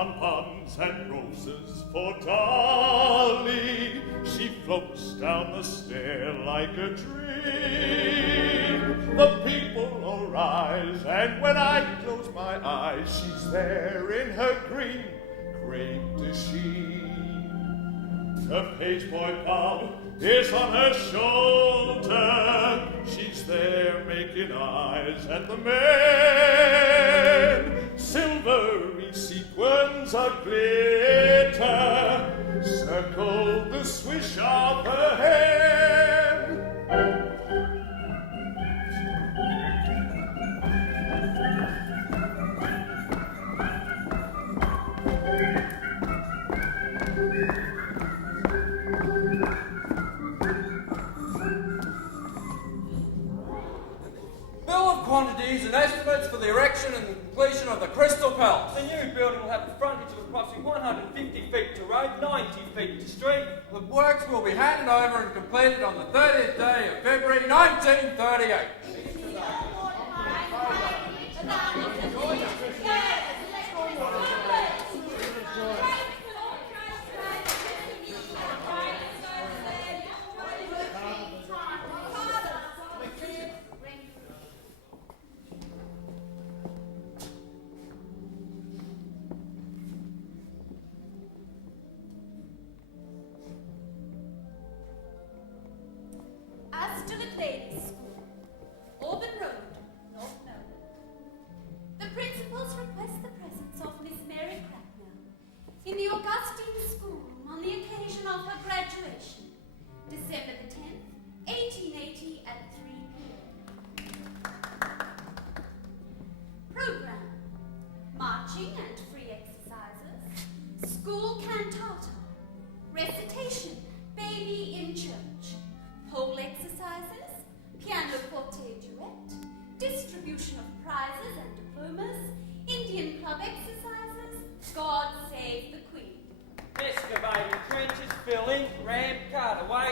bonbons and roses for Dolly. She floats down the stair like a dream. The people all rise, and when I close my eyes, she's there in her green crepe de chine. The page boy Bob is on her shoulder. She's there making eyes at the men. Silvery sequins of glitter circle the swish of her hand. Bill of quantities and estimates for the erection and completion of the Crystal Palace. The new building will have a frontage of approximately 150 feet to road, 90 feet to street. The works will be handed over and completed on the 30th day of February 1938. Astolet Ladies School, Auburn Road, North Melbourne. The principals request the presence of Miss Mary Cracknell in the Augustine School on the occasion of her graduation, December the 10th, 1880 at 3 p.m. Program: marching and free exercises, school cantata, recitation, baby in church, pole exercises, piano forte duet, distribution of prizes and diplomas, Indian club exercises, God save the Queen. Excavating trenches, filling, ramp, cart away.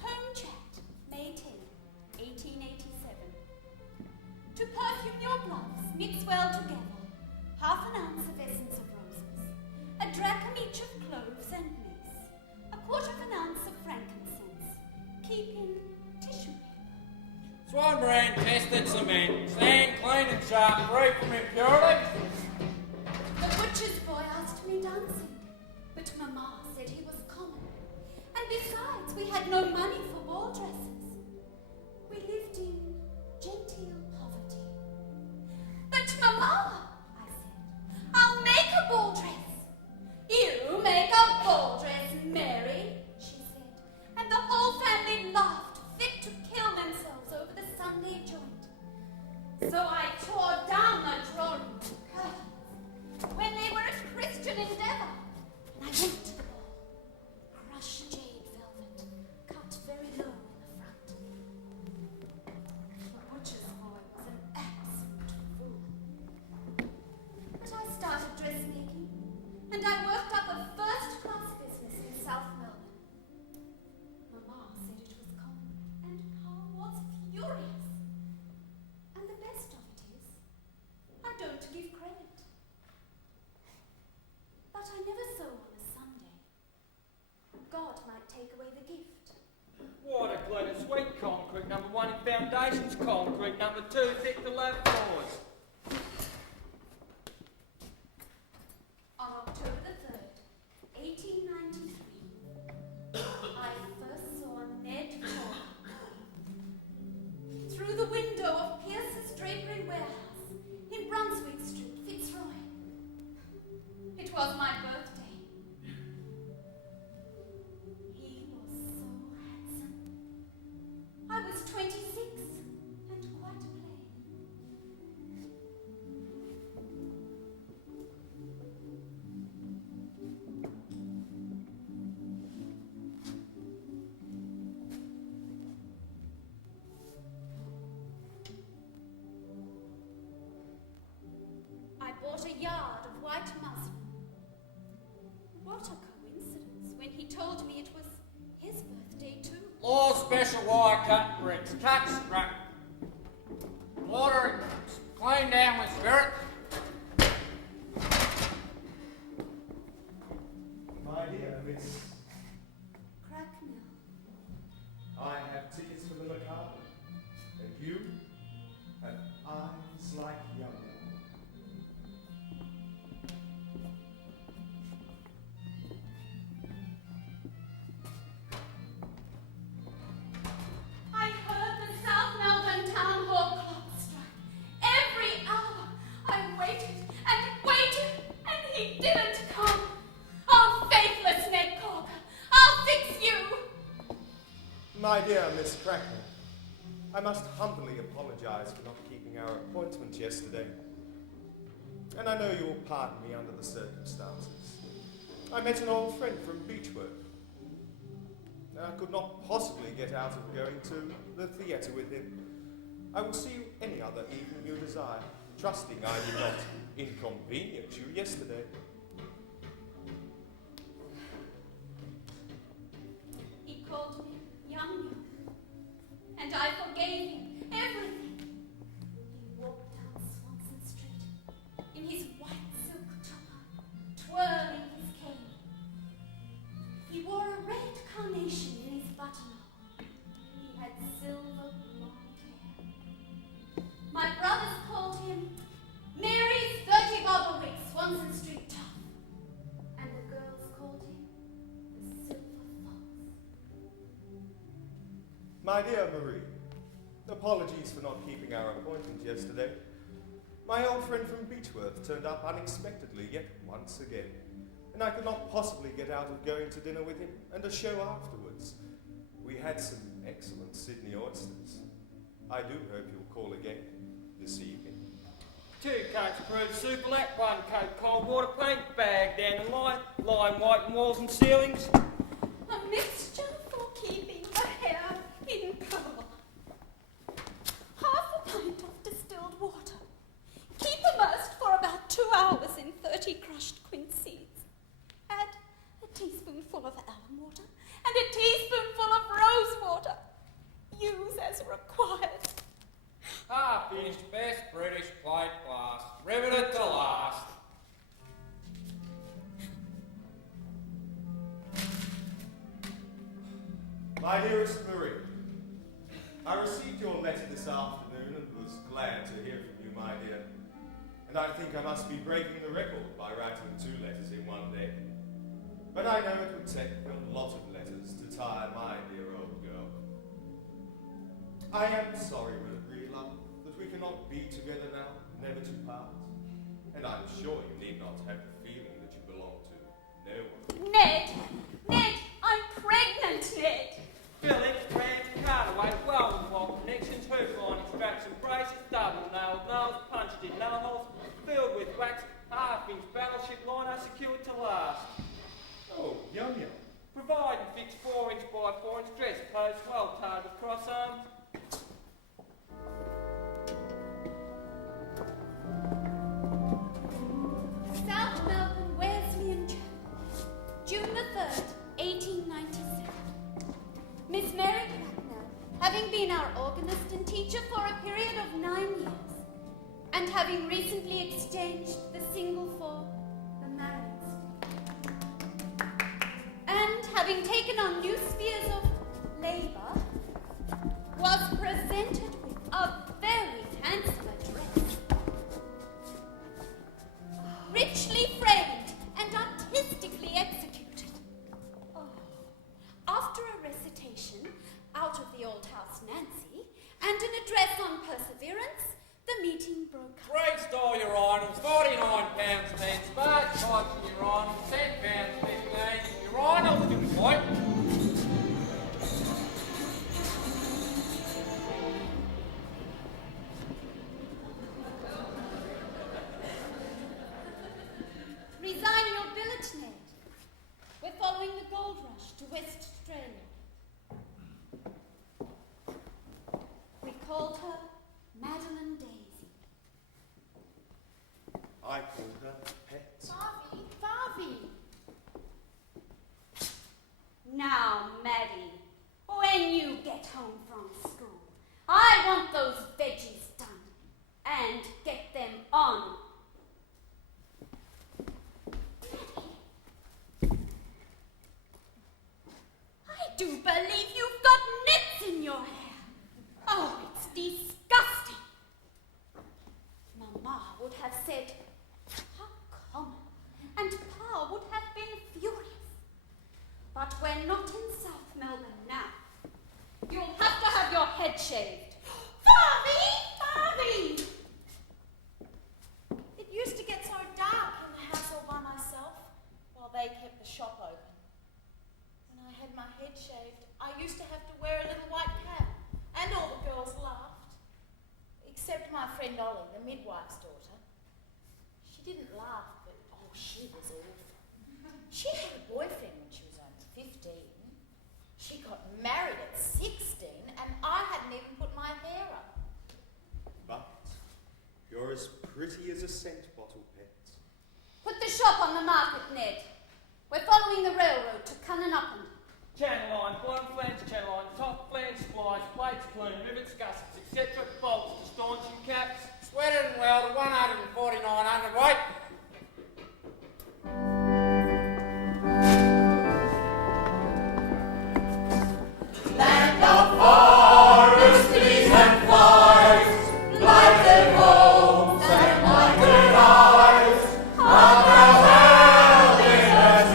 Home chat, May 10, 1887. To perfume your gloves, mix well together, half an ounce of essence of roses, a drachm each of cloves and mace, a quarter of an ounce of frankincense. Keep in tissue paper. Swan brand tested cement, sand clean and sharp, free from impurity. The butcher's boy asked me dancing, but Mamma said he was common. And besides, we had no money for ball dresses. We lived in genteel poverty. But Mamma, I said, I'll make a ball dress. You make a ball dress, Mary, she said, and the whole family laughed, fit to kill themselves over the Sunday joint. So I tore down the drawing room curtains when they were a Christian endeavor, and I went to the ball. Crushed jade velvet, cut very low in the front. The butcher's boy was an absolute fool. But I started dressmaking, and I worked up a first-class business in South Melbourne. Mamma said it was common, and Pa was furious. And the best of it is, I don't give credit. But I never sew on a Sunday. God might take away the gift. Water glitter, sweet concrete, number 1 in foundations, concrete, number 2, thick to lab floors. On October the 3rd, 1893, I first saw Ned Corey. Through the window of Pierce's Drapery Warehouse in Brunswick Street, Fitzroy. It was my birthday. He was so handsome. I was 26 and quite plain. I bought a yard of white muslin. What a coincidence when he told me it was his birthday too. Law special wire cut bricks, cut scrap. Watering Clean down with spirit. My dear Miss, Cracknell. I have tickets for the macabre, and you have eyes like young. I heard the South Melbourne Town Hall clock strike. Every hour I waited and he didn't come. Oh, faithless Ned Corker, I'll fix you. My dear Miss Cracknell, I must humbly apologize for not keeping our appointment yesterday. And I know you will pardon me under the circumstances. I met an old friend from Beechworth. I could not possibly get out of going to the theatre with him. I will see you any other evening you desire, trusting I did not inconvenience you yesterday. He called me young, and I forgave him everything. He walked down Swanson Street in his white silk topper, twirling his cane. He wore a red carnation in his buttonhole. He had silver blonde hair. My brothers called him Mary's 30 bob a week, Swanson Street tough. And the girls called him the Silver Fox. My dear Marie, apologies for not keeping our appointment yesterday. My old friend from Beechworth turned up unexpectedly yet once again, and I could not possibly get out of going to dinner with him and a show afterwards. We had some excellent Sydney oysters. I do hope you'll call again this evening. 2 cokes brewed superlet, 1 coke cold water paint, bag down the line, lime white walls and ceilings. A mixture for keeping the hair in curl. Half a pint of distilled water. Keep immersed for about 2 hours in 30 crushed quince seeds. Add a teaspoonful of alum water and a teaspoonful of rose water. Use as required. Half-finished best British plate glass, riveted to last. My dearest Marie, I received your letter this afternoon and was glad to hear from you, my dear. And I think I must be breaking the record by writing 2 letters in one day. But I know it would take a lot of letters to tire my dear old girl. I am sorry, Marie, love, that we cannot be together now, never to part. And I'm sure you need not have the feeling that you belong to no one. Ned! Ned! I'm pregnant, Ned! Billy, Rand, Cartaway, well-involved connections, hoop lining, straps and braces, double-nailed nails, punched in nail holes, filled with wax, half-inch battleship liner secured to last. Oh, yum. Provide and fix 4-inch by 4-inch dress post, well tied with cross-arms. South Melbourne Wesleyan Chapel, June the 3rd, 1897. Miss Mary Cracknell, having been our organist and teacher for a period of 9 years, and having recently exchanged the single for the married state, and having taken on new spheres of labour, was presented with a very handsome address, richly framed and artistically executed. Oh. After a recitation out of the Old House Nancy and an address on perseverance, the meeting broke up. Great style, Your Honours, £49 10 spark, types in Your Honours, £10 15, Your Honours, didn't quite. my friend Dolly, the midwife's daughter. She didn't laugh, but oh, she was awful. She had a boyfriend when she was only 15. She got married at 16, and I hadn't even put my hair up. But you're as pretty as a scent bottle, pet. Put the shop on the market, Ned. We're following the railroad to Cunnanuppin. Channel line, bottom flange, channel line, top flange, splice, plates, plume, rivets, gussets, etc. Bolts to staunching caps. Sweated and welded, 149 underweight. Land of forest trees and flies, lighted homes and lighted eyes, of the world in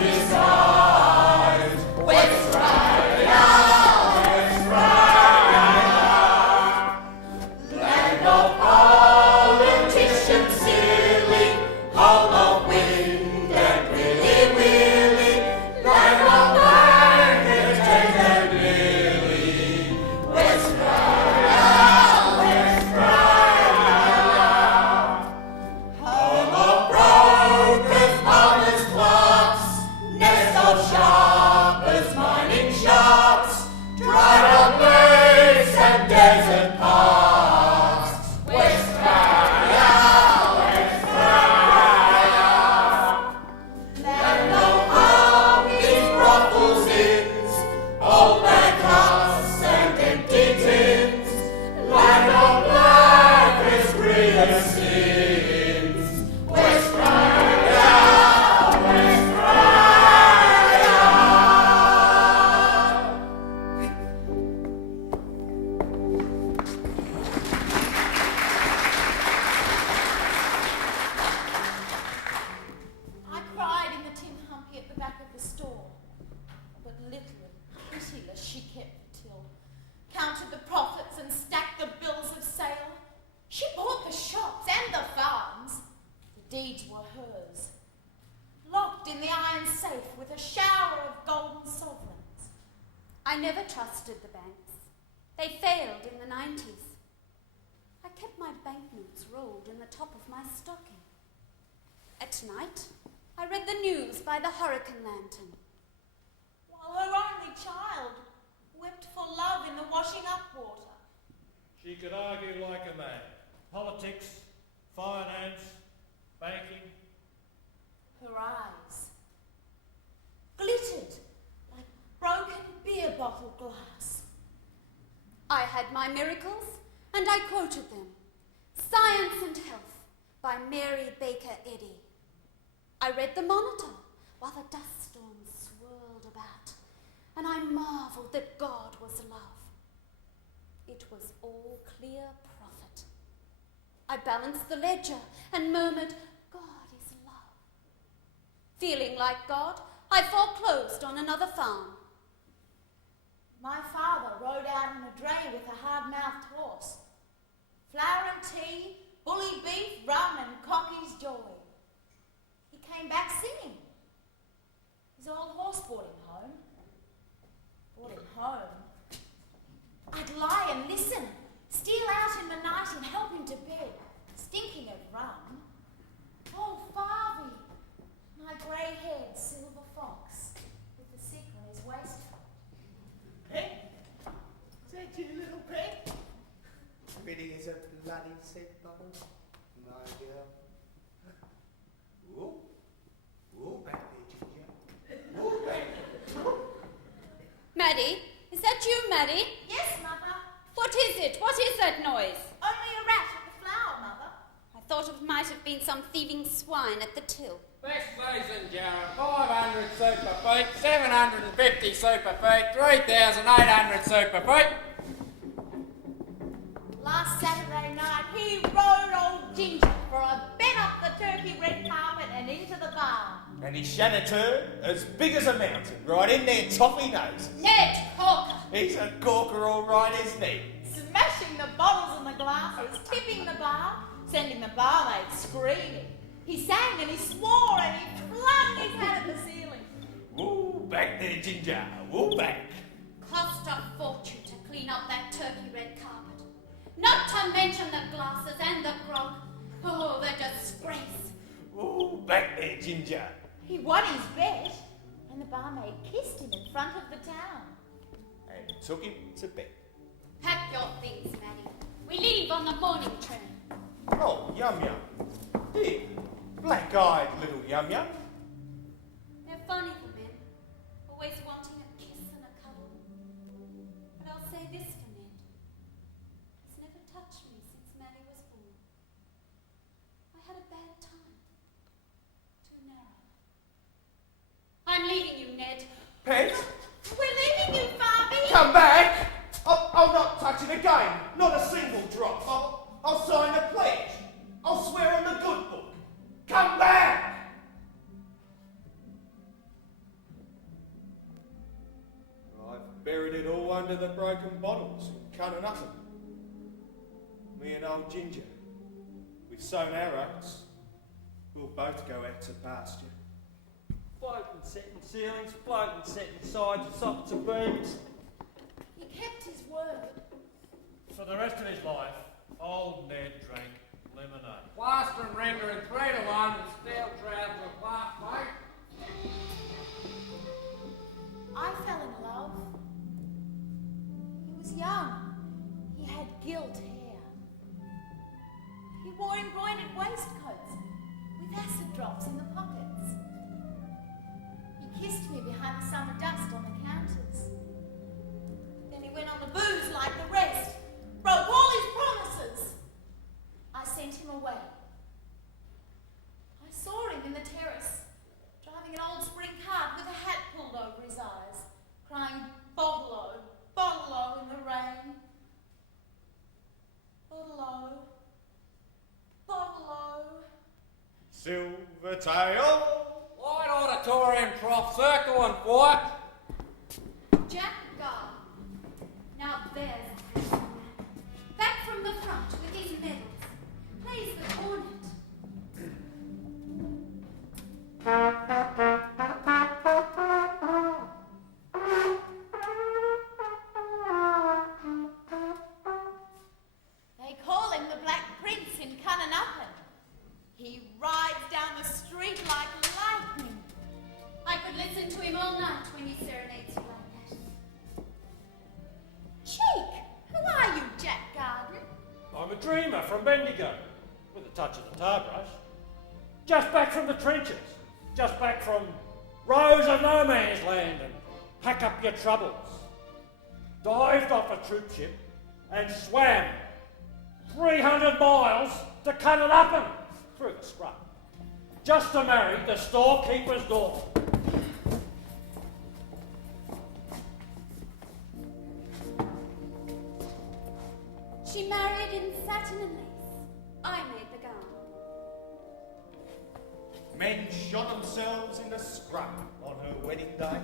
its skies. Westralia, land of politicians silly, home of wind and willy willy, land of blankets and lily. Home of brokers, farmers' clubs, nest of shoppers, mining shafts, dried up lakes and desert parks. Westralia, land of harmonies, brothels, inns, old black huts and empty tins, land of blackest, greenest sins. Westralia, Westralia. I cried in the tin humpy at the back of the store, but little and pitiless she kept the till, counted the profits and stacked the bills of sale. She bought the shops and the farms. The deeds were hers, locked in the iron safe with a shower of golden sovereigns. I never trusted the banks. They failed in the 90s. I kept my banknotes rolled in the top of my stocking. At night, I read the news by the hurricane lantern. While her only child wept for love in the washing up water. She could argue like a man. Politics, finance, banking. Her eyes glittered like broken beer bottle glass. I had my miracles, and I quoted them. Science and Health by Mary Baker Eddy. I read the Monitor while the dust storms swirled about, and I marveled that God was love. It was all clear profit. I balanced the ledger and murmured, God is love. Feeling like God, I foreclosed on another farm. My father rode out in a dray with a hard-mouthed horse. Flour and tea, bully beef, rum and cockey's joy. He came back singing. His old horse brought him home. I'd lie and listen, steal out in the night and help him to bed, stinking of rum. Oh, Farvey, my grey-haired silver fox, with the sick on his waistcoat. Pet? Is that you, little pet? Pretty as a bloody scent bubble, my girl. Whoa, back there, Ginger. Whoa, back. Maddie, is that you, Maddie? Yes, Mother. What is it? What is that noise? Only a rat at the flower, Mother. I thought it might have been some thieving swine at the till. Best season, Jared. 500 super feet, 750 super feet, 3,800 super feet. Last Saturday night, he rode old Ginger for a bet up the turkey red carpet and into the barn. And he shan a turn as big as a mountain, right in their toffee nose. Ned Corker, He's a corker all right, isn't he? smashing the bottles and the glasses, tipping the bar, sending the barmaid screaming. He sang and he swore and he flung his hat at the ceiling. Woo, back there, Ginger. Woo, back. Cost a fortune to clean up that turkey red carpet. Not to mention the glasses and the grog. Oh, the disgrace. Ooh, back there, Ginger. He won his bet, and the barmaid kissed him in front of the town. And took him to bed. Pack your things, Maddie. We leave on the morning train. Oh, Yum Yum. Dear, black-eyed little Yum Yum. They're funny, the men. Always wanting a kiss and a cuddle. But I'll say this for Ned. He's never touched me since Maddie was born. I had a bad time. Too narrow. I'm leaving you, Ned. Pet, We're leaving you, Barbie! come back! I'll not touch it again. Not a single drop. I'll sign a pledge. I'll swear on the good book. Come back! I've buried it all under the broken bottles in Cunnanuppin. Me and old Ginger. We've sown arrows. We'll both go out to pasture. Floating setting ceilings, floating setting sides and sockets of beams. He kept his word. For the rest of his life, old Ned drank lemonade. Plaster and rendering 3 to 1 and steel trowels with glass plate. I fell in love. He was young. He had gilt hair. He wore embroidered waistcoats with acid drops in the pockets. He kissed me behind the summer dust on the counters. Then he went on the booze like the rest, broke all his promises. I sent him away. I saw him in the terrace, driving an old spring cart with a hat pulled over his eyes, crying, "Bottle-o, bottle-o," in the rain. Bottle-o, bottle-o. Silvertail! Light auditorium, trough, circle and fight. Jack Gar. Now there's a handsome man. Back from the front with his medals. Plays the cornet. They call him the Black Prince in Cunnanuppin. He rides down the street like lightning. I could listen to him all night when he serenades you like that. Cheek! Who are you, Jack Garden? I'm a dreamer from Bendigo, with a touch of the tar brush. Just back from the trenches, just back from rows of no man's land and pack up your troubles. Dived off a troop ship and swam 300 miles to Cunnanuppin through the scrub, just to marry the storekeeper's daughter. She married in satin and lace. I made the gown. Men shot themselves in the scrub on her wedding day.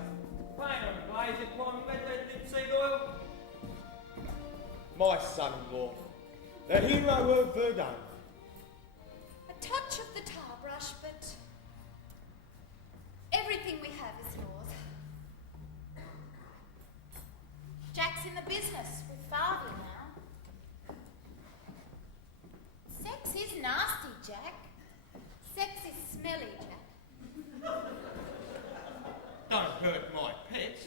Playing on a blaze in climbing lead linseed oil. My son-in-law, the hero of Verdun. A touch of the tar brush, but everything we have is yours. Jack's in the business with father now. Sex is nasty, Jack. Sex is smelly, Jack. Don't hurt my pet.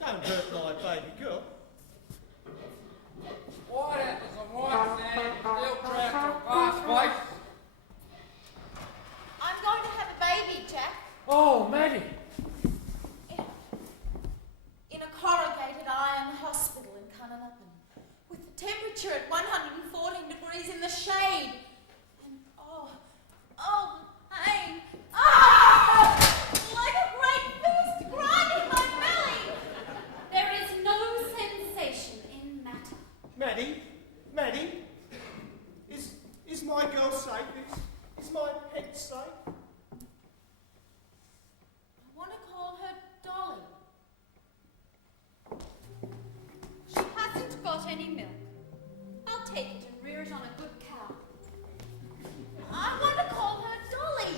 Don't hurt my baby girl. White apples and white sand, steel trowels and glass plate. I'm going to have a baby, Jack. Oh, Maddie! In a corrugated iron hospital in Cunnanuppin, with the temperature at 114 degrees in the shade. And pain. Like a great fist grinding my belly. There is no sensation in matter. Maddie, is my girl safe? Is my pet safe? I want to call her Dolly. She hasn't got any milk. I'll take it and rear it on a good cow. I want to call her Dolly.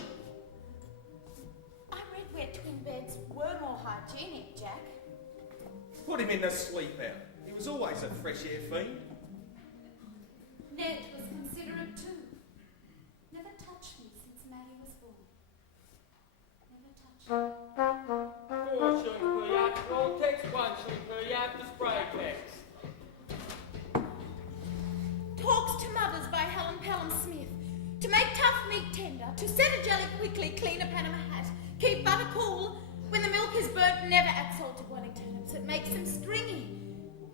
I read where twin beds were more hygienic, Jack. Put him in the sleep out. He was always a fresh air fiend. Porks to Mothers by Helen Pelham Smith. To make tough meat tender, to set a jelly quickly, clean a Panama hat, keep butter cool. When the milk is burnt, never add salted Welling turnips. It makes them stringy.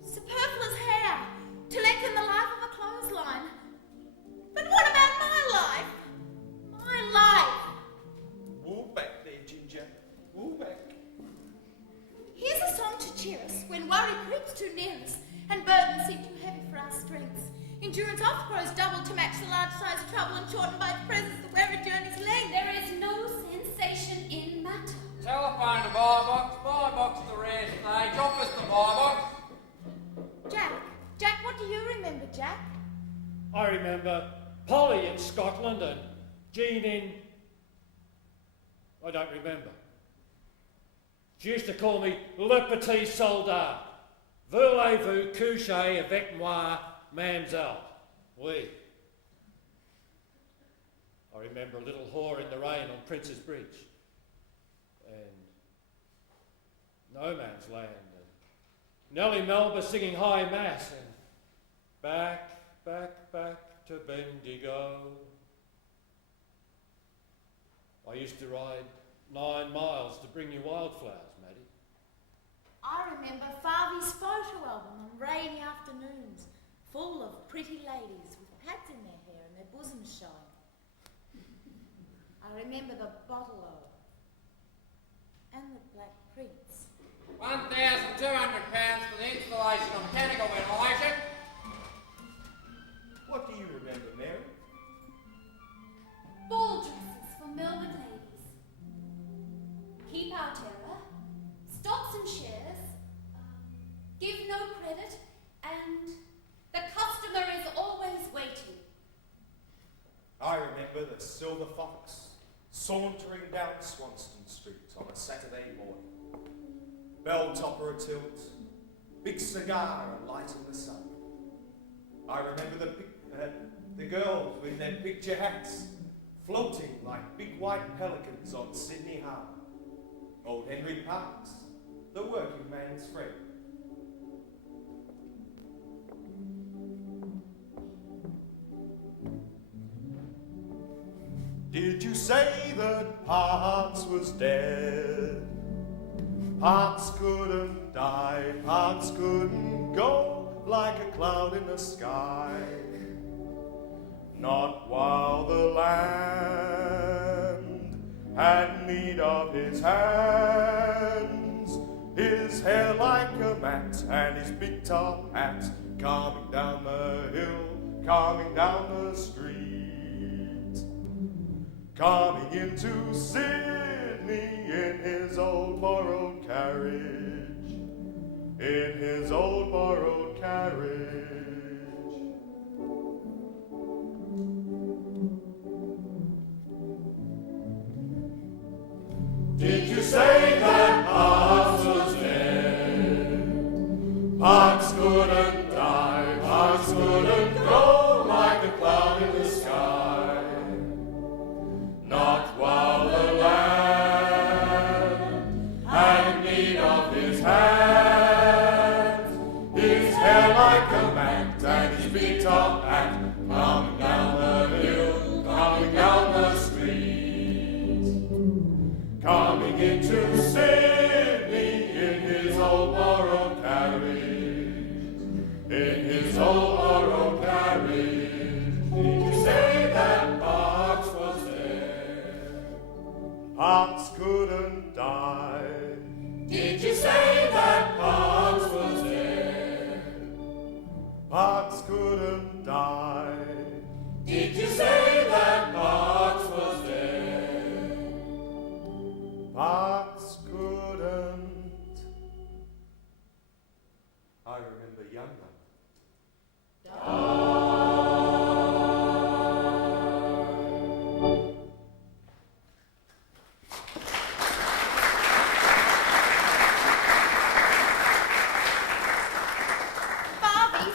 Superfluous hair, to lengthen the life of a clothesline. But what about my life? My life. Wool back there, Ginger. Wool back. Here's a song to cheer us when worry creeps too near us and burdens seem too heavy for our strengths. Endurance oft grows double to match the large size trouble and shortened by the presence of wherever journey's length. There is no sensation in matter. Telephone to buy box at the rare stage, office to buy box. Jack, what do you remember, Jack? I remember Polly in Scotland and Jean in... I don't remember. She used to call me Le Petit Soldat. Voulez-vous coucher avec moi, mademoiselle? Oui. I remember a little whore in the rain on Prince's Bridge. And No Man's Land. And Nellie Melba singing High Mass. And back to Bendigo. I used to ride 9 miles to bring you wildflowers, Maddie. I remember Farvey's photo album on rainy afternoons, full of pretty ladies with pads in their hair and their bosoms showing. I remember the bottle o and the Black Prince. £1,200 for the installation of mechanical ventilation. What do you remember, Mary? Ball dresses for Melbourne ladies. Keep our terror. Stocks and shares. Give no credit. And the customer is always waiting. I remember the Silver Fox sauntering down Swanston Street on a Saturday morning. Bell topper a tilt, big cigar alight in the sun. I remember the girls with their picture hats floating like big white pelicans on Sydney Harbour. Old Henry Parks, the working man's friend. Did you say that Parks was dead? Parks couldn't die, Parks couldn't go like a cloud in the sky. Not while the land had need of his hands, his hair like a mat and his big top hat, coming down the hill, coming down the street, coming into Sydney in his old borrowed carriage, in his old borrowed carriage. Did you say that Parks was dead? Parks couldn't die, Parks couldn't go like a cloud in the sky. Not while the land had need of his hands, his hair like a mat and his big top hat, coming down the hill, coming down the street, coming into Sydney in his old borrowed carriage, in his old borrowed carriage. Did you say that Parks was dead? Parks couldn't die. Did you say that Parks was dead? Parks couldn't die. Did you say that Parks was dead? Parks couldn't. I remember younger.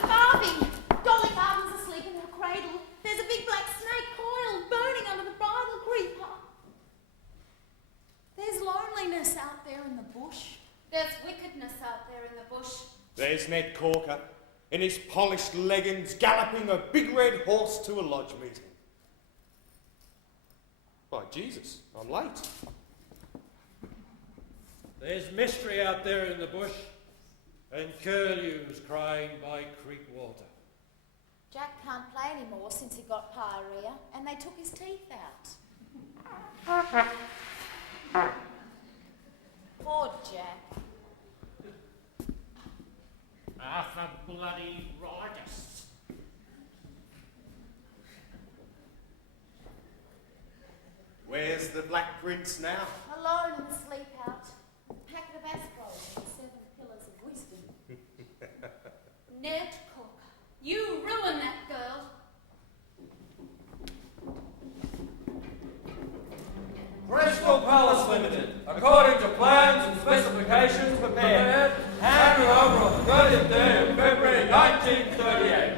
Farvey! Dolly Barton's asleep in her cradle. There's a big black snake coiled, burning under the bridal creeper. There's loneliness out there in the bush. There's wickedness out there in the bush. There's Ned Corker, in his polished leggings, galloping a big red horse to a lodge meeting. By Jesus, I'm late. There's mystery out there in the bush, and curlews crying by creek water. Jack can't play anymore since he got pyorrhea, and they took his teeth out. Poor Jack. Arthur bloody Ridus. Where's the Black Prince now? Alone in the sleep out. A packet of aspros and 7 pillars of wisdom. Ned Cook, you ruined that girl. Crystal Palace Limited, according to plans and specifications prepared, handed over on the 30th day of February 1938.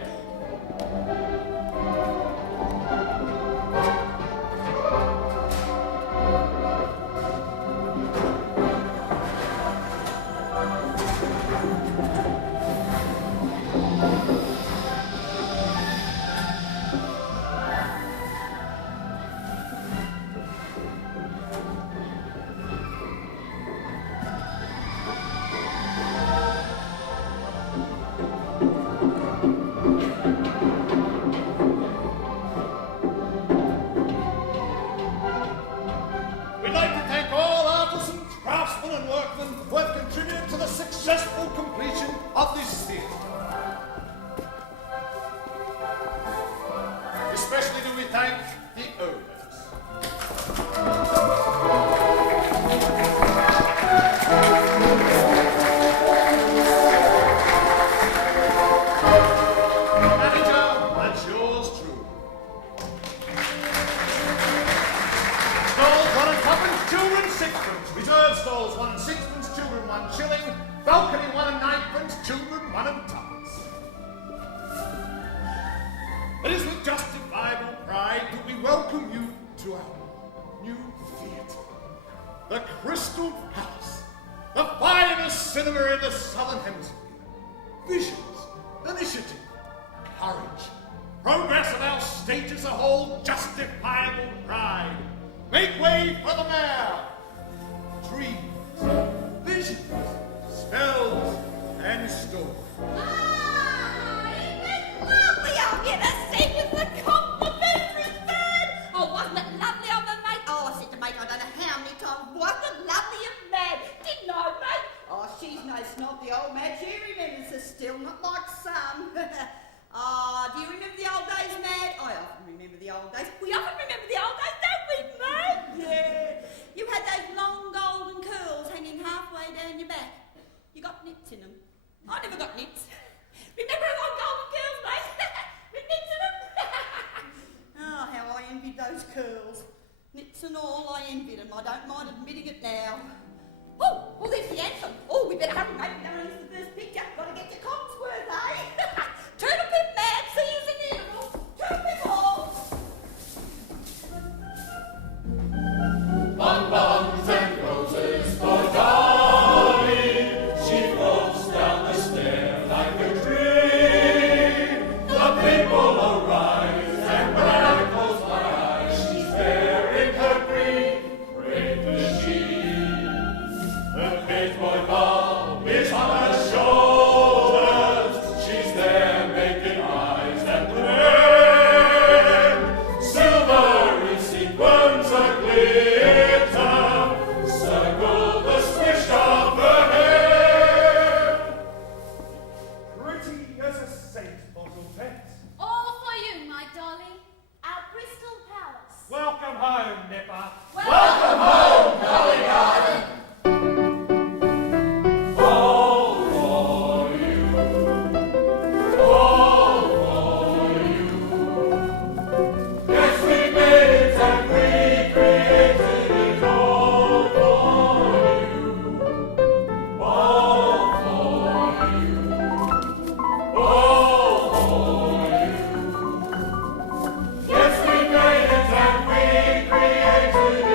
We'd like to thank all artisans, craftsmen and workmen who have contributed to the successful completion of this theatre. Especially do we thank the owners. Manager, that's yours truly. Stalls 1 and twopence, children 6pence. Reserve stalls 1 and 6pence, children 1 shilling. Balcony 1 and 9pence, children 1 and twopence. It is with justifiable pride that we welcome you to our new theatre, the Crystal Palace, the finest cinema in the Southern Hemisphere. Visions, initiative, courage, progress of our state as a whole, justifiable pride. Make way for the mayor. Dreams, visions, spells, and stories. Lovely of you to sing as the complimentary third. Oh, wasn't it lovely of the mate? Oh, I said to mate, I don't know how many times. Wasn't it lovely of Mad? Didn't I, mate? Oh, she's no snob, the old Mad. She remembers us still, not like some. Oh, do you remember the old days, Mad? I often remember the old days. We often remember the old days, don't we, mate? Yeah. You had those long golden curls hanging halfway down your back. You got nits in them. I never got nits. Remember the long golden curls, mate? With nits in them? Oh, how I envied those curls. Nits and all, I envied them. I don't mind admitting it now. Oh, well, there's the anthem. Oh, we better hurry, mate. Now it's the first picture. Gotta get your Cogsworth, eh? Turtle Pip Mad, see you in the interval. Turtle Pip all. Bonbons and roses for Dolly. She floats down the stair like a dream. The people arise, and when I close my eyes, she's there in her green, great machine. The pasteboard ball is on her shoulders. She's there making eyes that blend. Silvery sequins are glitter, circle the swish of her hair. Pretty as a saint, bottle pet. All for you, my Dolly. Our Crystal Palace. Welcome home, Nipper. Welcome home, Dolly Garden. All for you, all for you. Yes, we made it and we created it all for you, all for you, all for you. Yes, we made it and we created it.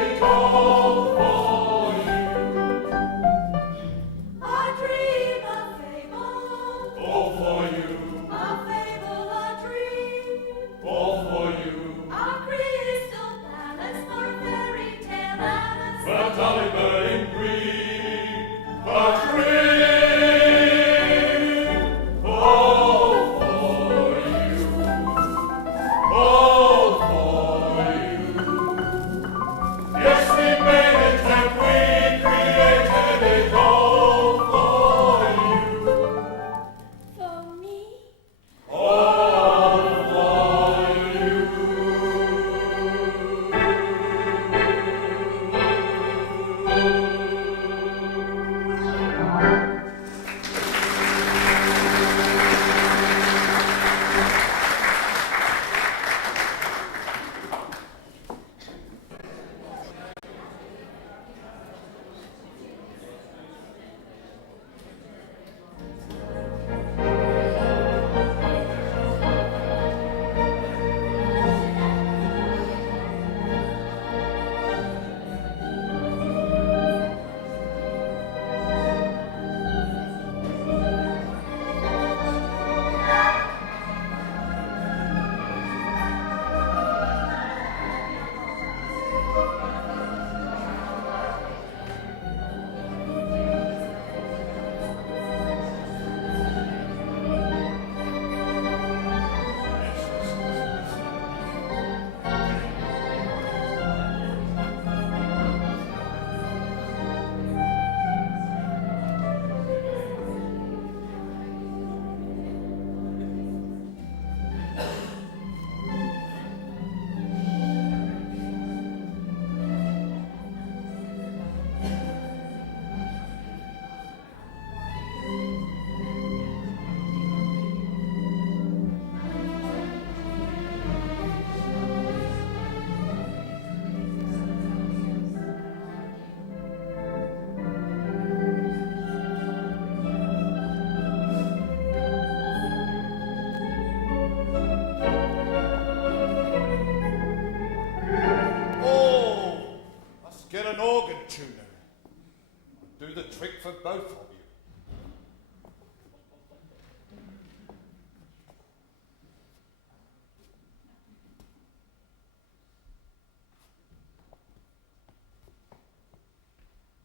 for both of you.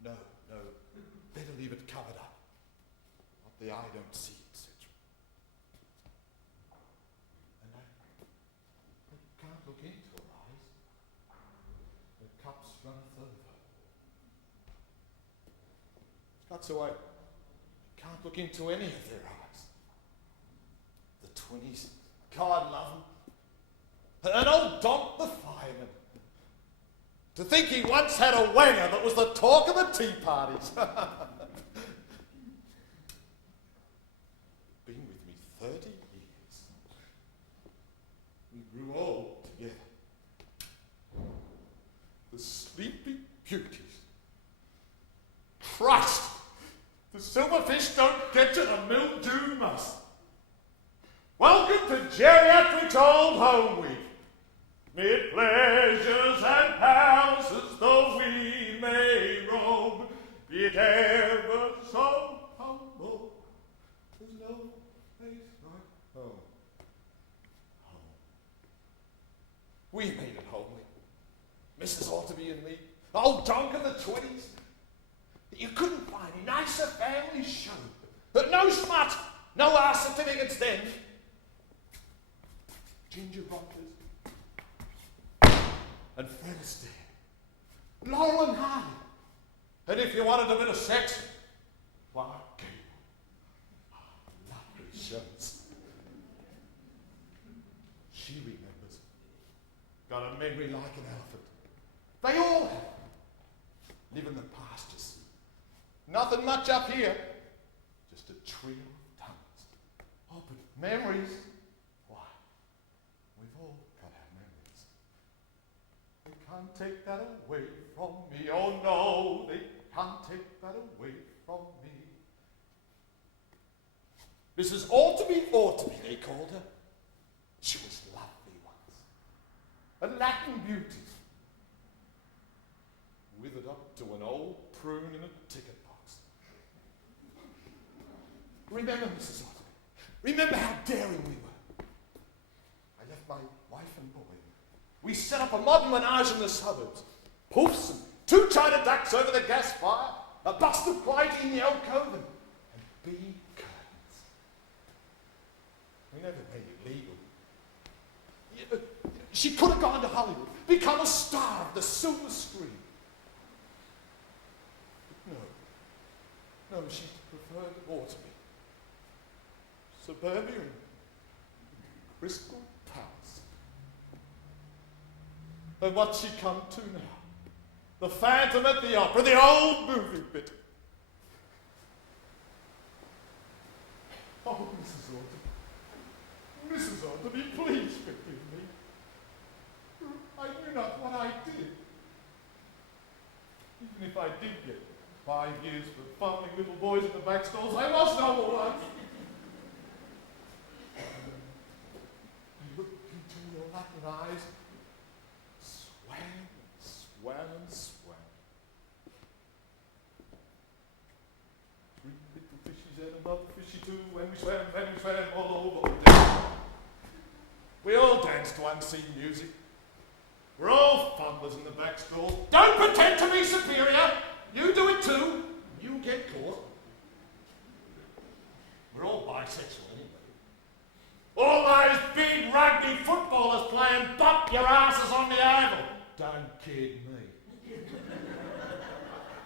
No, better leave it covered up. What the eye don't see, etc. And I can't look into her eyes. The cups runneth over. That's why I can't look into any of their eyes. The twinnies, God love them. And old Donk the fireman. To think he once had a wanger that was the talk of the tea parties. Been with me 30 years. We grew old together. The sleeping beauties. Christ! The silverfish don't get to the mildew must. Welcome to Geriatric's old home week. Mid pleasures and houses, though we may roam, be it ever so humble, there's no place like home. Home. We made it homely. Mrs. Alterby and me, old Donk of the 20s. You couldn't find a nicer family show. But no smut, no R certificates then. Ginger rockers and Fred Astaire, Laurel and Hardy. And if you wanted a bit of sex, Clark Gable. Lovely shows. She remembers. Got a memory like an elephant. They all have. Live in the pastures. Nothing much up here. Just a trio of tongues. Oh, but memories. Why? We've all got our memories. They can't take that away from me. Oh no, they can't take that away from me. Mrs. Alterby, they called her. She was lovely once. A Latin beauty. Withered up to an old prune in a ticket box. Remember, Mrs. Alterby. Remember how daring we were. I left my wife and boy. We set up a modern menage in the suburbs. Poofs and 2 China ducks over the gas fire, a bust of Clyde in the alcove, and bead curtains. We never made it legal. She could have gone to Hollywood, become a star of the silver screen. But no, she preferred Alterby. Suburbia and Crystal Palace. And what's she come to now? The Phantom at the Opera, the old movie bit. Oh, Mrs. Alterby, please forgive me. I knew not what I did. Even if I did get 5 years for fumbling little boys in the back stalls, I was no one. I looked into your Latin eyes, swam and swam. 3 little fishies and another fishy too, and we swam all over. We all danced to unseen music. We're all fumblers in the back stall. Don't pretend to be superior. You do it too. You get caught. We're all bisexual anyway. All those big rugby footballers playing bump your asses on the oval. Don't kid me.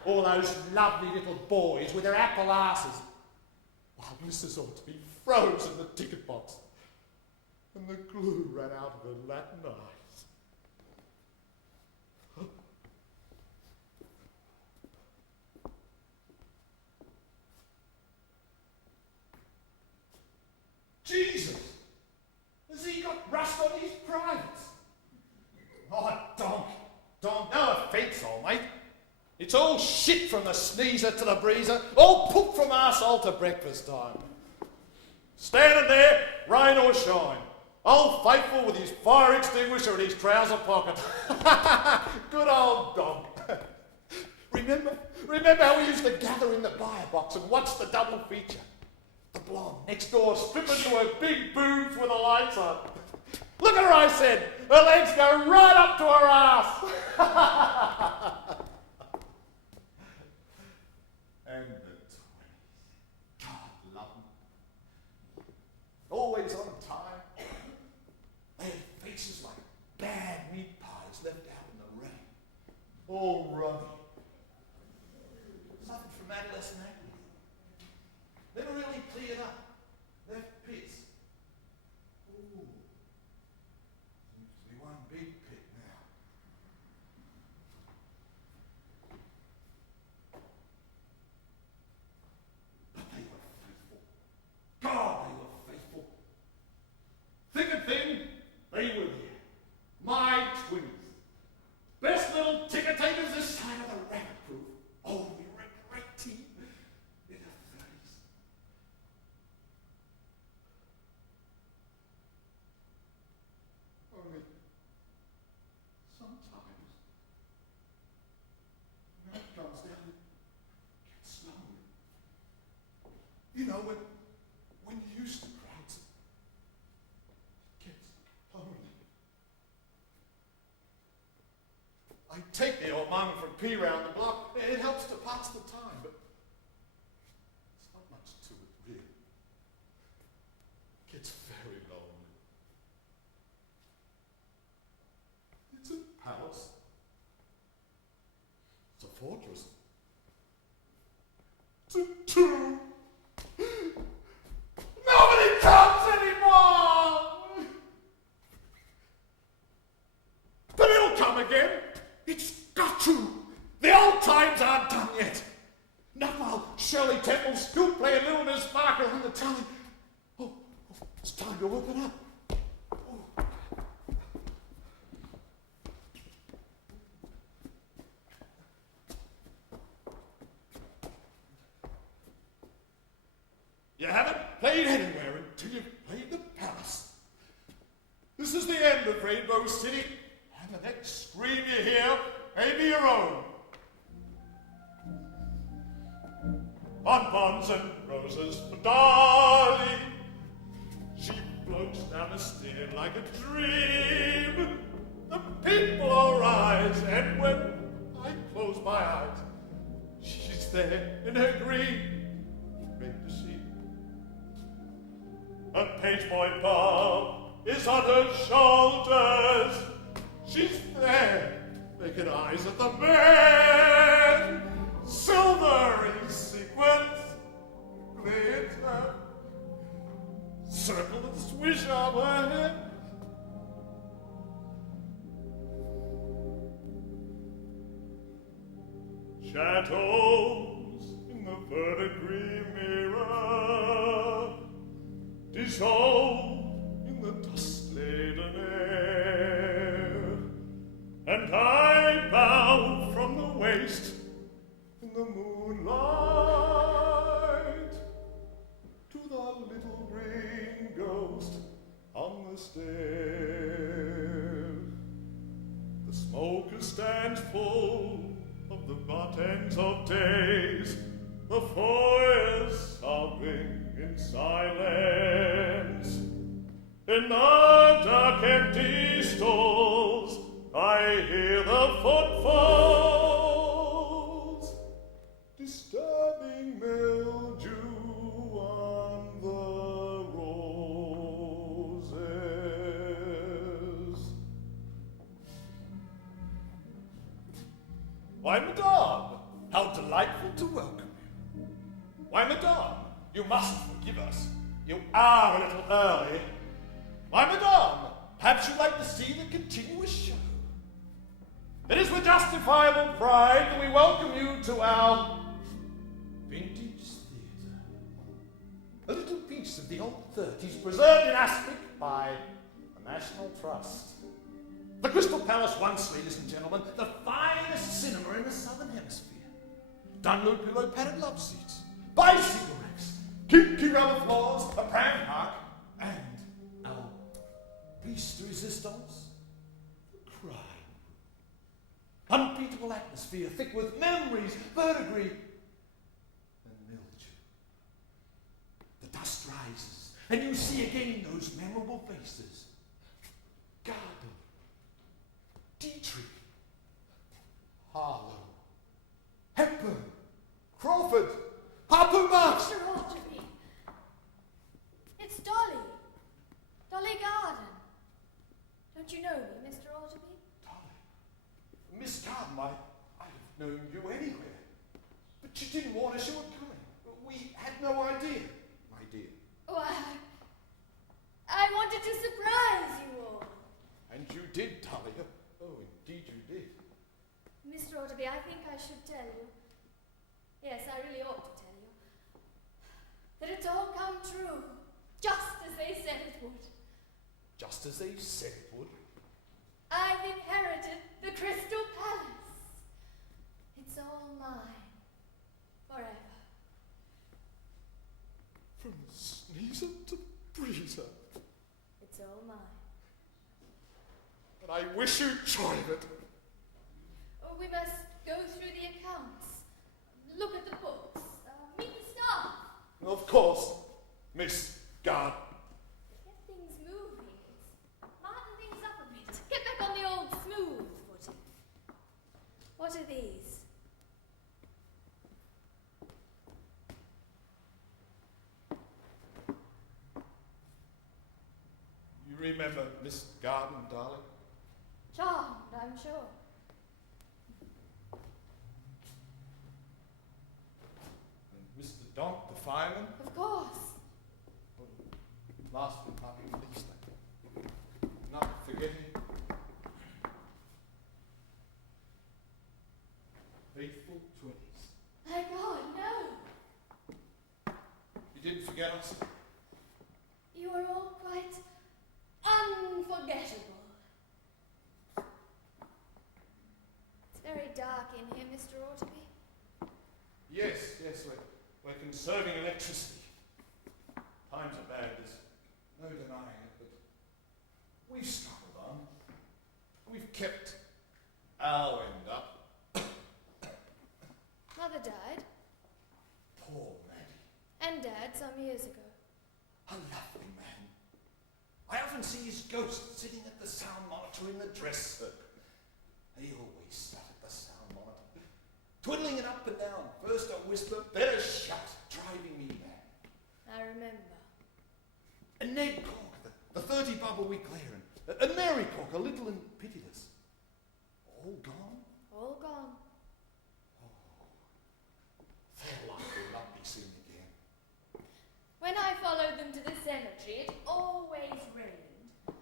All those lovely little boys with their apple asses. While Mrs. Alterby froze in the ticket box. And the glue ran out of her Latin eyes. Jesus! Has he got rust on his privates? Oh, Donk, no offence, old mate. It's all shit from the sneezer to the breezer, all poop from arsehole to breakfast time. Standing there, rain or shine, old faithful with his fire extinguisher in his trouser pocket. Good old Donk. Remember how we used to gather in the buyer box and watch the double feature? The blonde next door stripping to her big boobs with the lights on. Look at her, I said. Her legs go right up to her ass. And the 20s. God love them. Always on time. They had faces like bad meat pies left out in the rain. All runny. Something from adolescent acne. Never really cleared up. Left pits. Ooh. Seems to be one big pit now. But they were faithful. God, they were faithful. Thick and thin, they were there. My twins. Best little ticker takers this side of the rabbit proof. Oh, we were a great team in the 30s. Only sometimes when it comes down, it gets slow. You know, when you're used to crowds, it gets lonely. I take the old mama for a pee round the block. It helps to pass the time, but there's not much to it, really. It gets very lonely. It's a palace. It's a fortress. It's a tomb. Nobody comes anymore! But it'll come again. It's got to. The old times aren't done yet. Not while Shirley Temple's still playing Little Miss Parker on the telly. Oh, it's time to open up. Oh. You haven't played anywhere until you've played the palace. This is the end of Rainbow City, and the next scream you hear may be your own. Bonbons and roses for Dolly. She floats down the stair like a dream. The people all rise, and when I close my eyes, she's there in her green, made to see. A page boy Bob is on her shoulders. She's there, making eyes at the man. Silvery sequins glitter, circle and swish of her head. Shadows in the verdigris mirror dissolve in the dust-laden air, and I bow from the waist in the moonlight to the little green ghost on the stairs. The smoker stands full of the butt ends of days, the foyers sobbing in silence. In the dark empty stalls, I hear the footfalls, disturbing mildew on the roses. Why, Madame, how delightful to welcome you. Why, Madame, you must forgive us. You are a little early. Why, Madame, perhaps you'd like to see the continuous show. It is with justifiable pride that we welcome you to our vintage theatre. A little piece of the old 30s preserved in aspic by the National Trust. The Crystal Palace once, ladies and gentlemen, the finest cinema in the Southern Hemisphere. Dunlop pillow-padded love seats, bicycle racks, kinky rubber floors, a pram park, and our piece de resistance, the crime. Unbeatable atmosphere, thick with memories, verdigris, and mildew. The dust rises, and you see again those memorable faces. Gardner, Dietrich, Harlow, Hepburn, Crawford, Harper Marsh. Mr. Alderby. It's Dolly. Dolly Garden. Don't you know me, Mr. Alderby? Dolly. Miss Garden, I'd have known you anywhere. But you didn't warn us you were coming. We had no idea, my dear. Why, I wanted to surprise you all. And you did, Dolly. Oh, indeed you did. Mr. Alderby, I think I should tell you. Yes, I really ought to tell you. That it's all come true. Just as they said it would. Just as they said it would. I've inherited the Crystal Palace. It's all mine. Forever. From the sneezer to the breezer. It's all mine. But I wish you'd tried it. Oh, we must go through the accounts. Look at the books. Meet the staff. Of course, Miss Garden. Get things moving. Smarten things up a bit. Get back on the old smooth footing. What are these? You remember Miss Garden, darling? Charmed, I'm sure. And Mr. Donk, the fireman? Of course. Last but not least, not forgetting faithful twins. My God, no. You didn't forget us? You are all quite unforgettable. It's very dark in here, Mr. Alderby. Yes, we're conserving electricity. Times are bad, there's no denying it, but we've struggled on. We've kept our end up. Mother died, Poor Maddie. and Dad some years ago. A lovely man. I often see his ghost sitting at the sound monitor in the dress circle. He always sat at the sound monitor, twiddling it up and down. First a whisper, then a shout, driving me mad. I remember. And Ned Cork, the 30 bubble weekly, and Mary Cork, a little and pitiless. All gone? All gone. Their life will not be seen again. When I followed them to the cemetery, it always rained.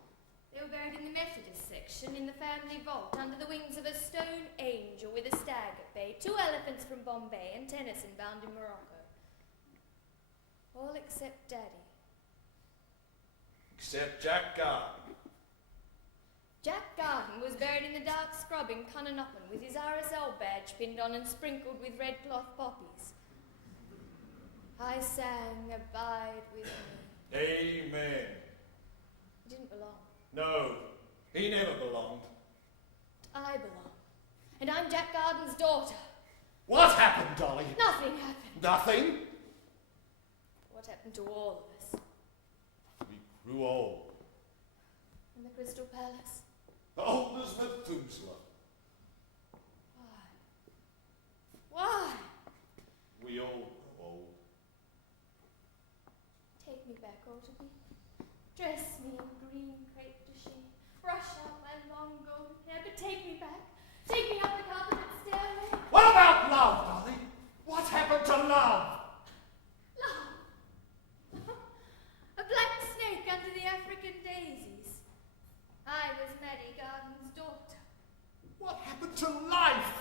They were buried in the Methodist section in the family vault under the wings of a stone angel with a stag at bay, 2 elephants from Bombay, and Tennyson bound in Morocco. All except Daddy. Except Jack Garden. Jack Garden was buried in the dark scrub in Cunnanoppin with his RSL badge pinned on and sprinkled with red cloth poppies. I sang Abide With Me. Amen. He didn't belong. No, he never belonged. I belong. And I'm Jack Garden's daughter. What happened, Dolly? Nothing happened. Nothing? What happened to all of us? We grew old. In the Crystal Palace? Old as Methuselah. Why? Why? We all grow old. Take me back, Alderby. Dress me in green crepe de chine. Brush out my long golden hair, but take me back. Take me up the carpeted stairway. What about love, Dolly? What happened to love? Love. A black snake under the African daisies. I was Maddie Garden's daughter. What happened to life?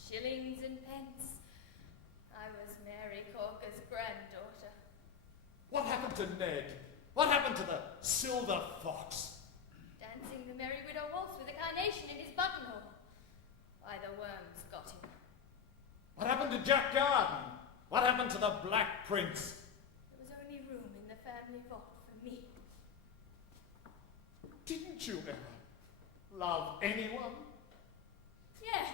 Shillings and pence. I was Mary Corker's granddaughter. What happened to Ned? What happened to the silver fox? Dancing the Merry Widow waltz with a carnation in his buttonhole. Why, the worms got him. What happened to Jack Garden? What happened to the Black Prince? There was only room in the family vault for me. Didn't you ever love anyone? Yes.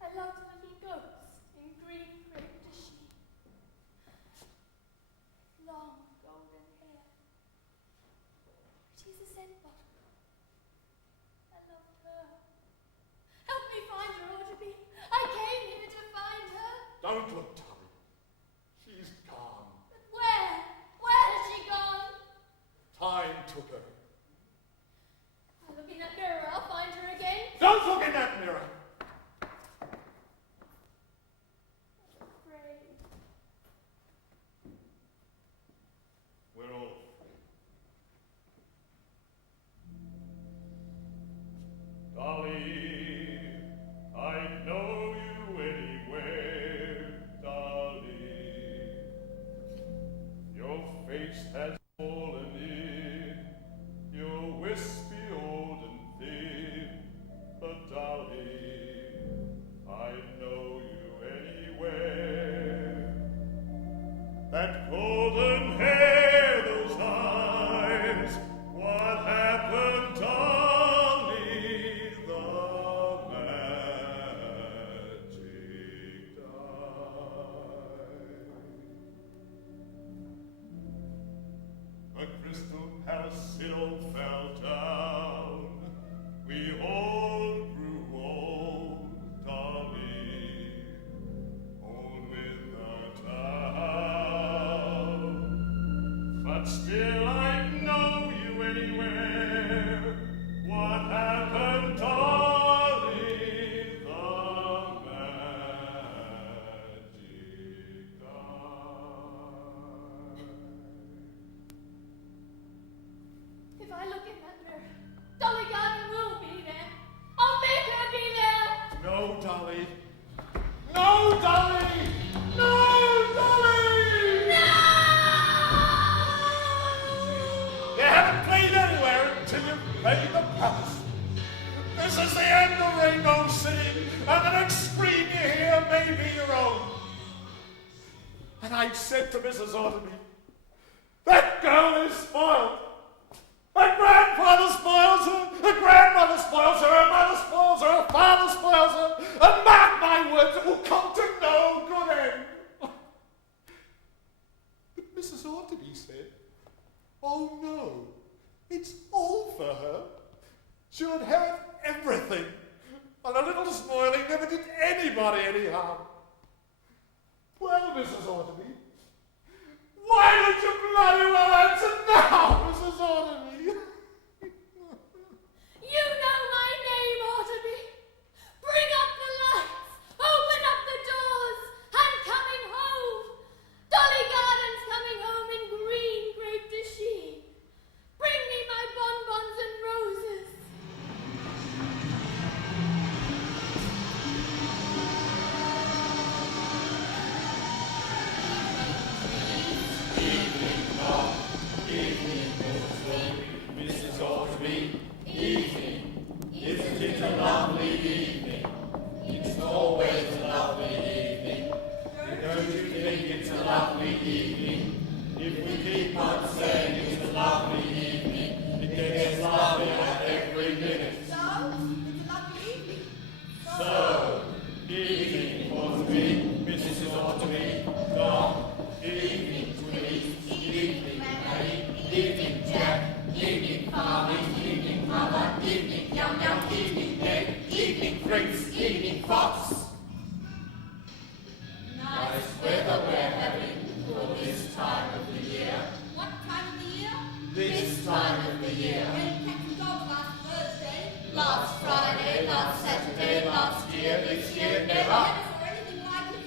I loved little goats in green crepe de chine. Long golden hair. She's a scent bottle. I loved her. Help me find her, Audiby. I came here to find her. Don't look, Dolly. She's gone. But where? Where has she gone? Time took her. I'll look in that mirror. I'll find her again. Don't look in that mirror. I'm afraid. We're all Dolly, I know you anywhere, Dolly. Your face has fallen in, you're wispy, old and thin, but Dolly, I know you anywhere. That golden hair, those eyes, what happened, Dolly? The magic died. A crystal palace, it all fell down. We all grew old, Dolly, old with the town. But still I know you anywhere. What happened, Dolly? The magic died. If I look in that mirror, Dolly Garden will be there. I'll make her be there. No, Dolly. No, Dolly! No, Dolly! You haven't played anywhere until you've played the palace. This is the end of Rainbow City, and the next scream you hear may be your own. And I've said to Mrs. Audiby, that girl is spoiled. Her grandfather spoils her, her grandmother spoils her, her mother spoils her, her father spoils her, and mark my words, it will come to no good end. But Mrs. Audiby said, oh no, it's all for her. She'll have everything, and a little spoiling never did anybody any harm. Well, Mrs. Audiby, why don't you bloody well answer now, Mrs. Audiby? You know my name, Audiby. Bring up the lights. Open up the doors. I'm coming home. Dolly Garden's coming home in green crepe de chine. Bring me my bonbons and roses. Mrs. Audiby, evening. Isn't it a lovely evening? It's always a lovely evening. Don't you think it's a lovely evening? If we keep on saying it's a lovely evening, it gets lovelier every minute. So, it's a lovely evening. So, evening, Audiby, Mrs. Audiby, Dom, evening, Twillies, evening, Mary, evening, Jack, evening, Farming, evening, Mother, evening, Yum Yum, evening, Ned, evening, Prince, evening, Fox. Nice weather we're having for this time of the year. What time of the year? This time of the year. When you catch dogs last Thursday. Last Friday, last Saturday, last year, this year, never. Never saw anything like it.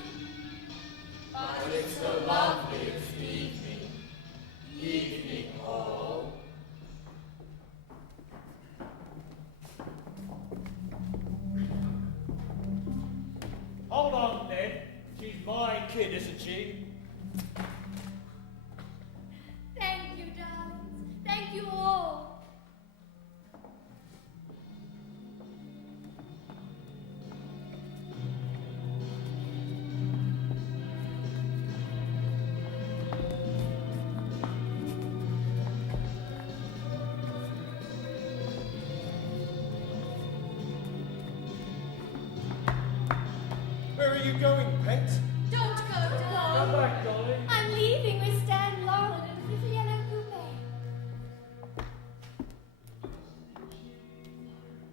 But it's the loveliest evening. Evening all. Hold on, Ned. She's my kid, isn't she? Thank you, darlings. Thank you all. are you going, pet? Don't go, Come Dolly. back, Dolly. I'm leaving with Stan Laurel in a little yellow coupe.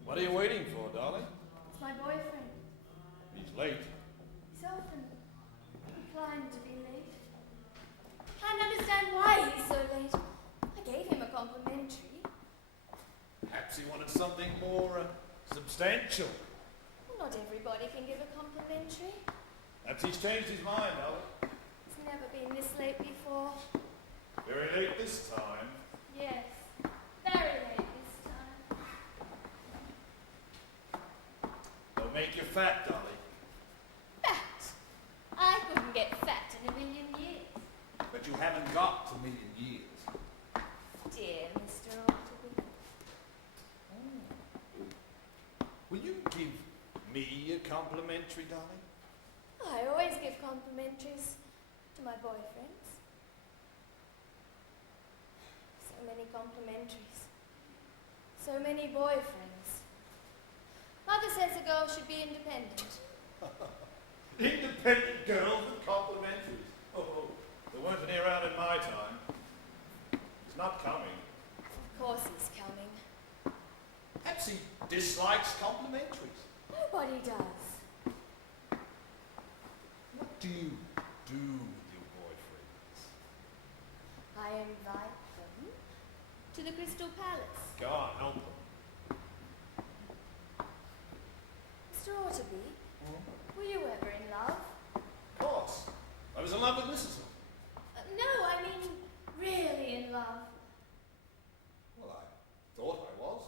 What are you waiting for, darling? It's my boyfriend. He's late. He's often inclined to be late. Can't understand why he's so late. I gave him a complimentary. Perhaps he wanted something more substantial. Not everybody can give a complimentary. Perhaps he's changed his mind, darling. He's never been this late before. Very late this time. Yes, very late this time. They'll make you fat, darling. Fat. I couldn't get fat in a million years. But you haven't got a million years. Dear Mr. Alterby. Will you give me a complimentary, darling? I always give complimentaries to my boyfriends. So many complimentaries. So many boyfriends. Mother says a girl should be independent. Independent girls with complimentaries. Oh, there weren't any around in my time. He's not coming. Of course he's coming. Perhaps he dislikes complimentaries. Nobody does. What do you do with your boyfriends? I invite them to the Crystal Palace. Go on, help them. Mr. Alterby, were you ever in love? Of course. I was in love with Mrs. No, I mean really in love. Well, I thought I was.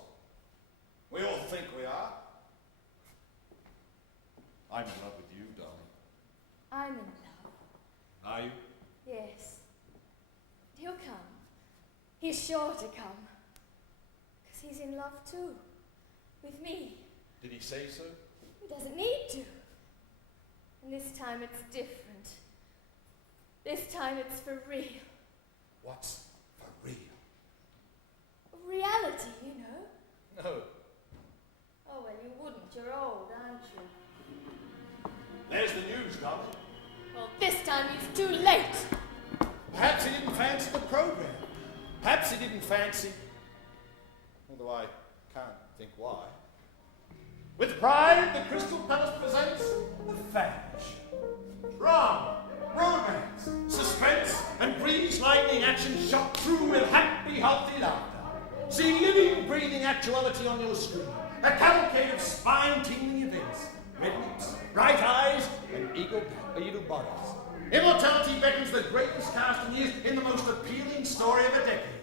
We all think we are. I'm in love with you, darling. I'm in love. Are you? Yes. He'll come. He's sure to come. Because he's in love too. With me. Did he say so? He doesn't need to. And this time it's different. This time it's for real. What's for real? Reality, you know. No. Oh, well, you wouldn't. You're old, aren't you? There's the news, darling. Well, this time it's too late. Perhaps he didn't fancy the program. Perhaps he didn't fancy... Although I can't think why. With pride, the Crystal Palace presents a fashion. Drama, romance, suspense, and breeze-lightning action shot through with happy, healthy laughter. See living, breathing actuality on your screen. A cavalcade of spine-tingling events. Red lips, bright eyes, and eagle bodies. Immortality beckons the greatest cast in years in the most appealing story of a decade.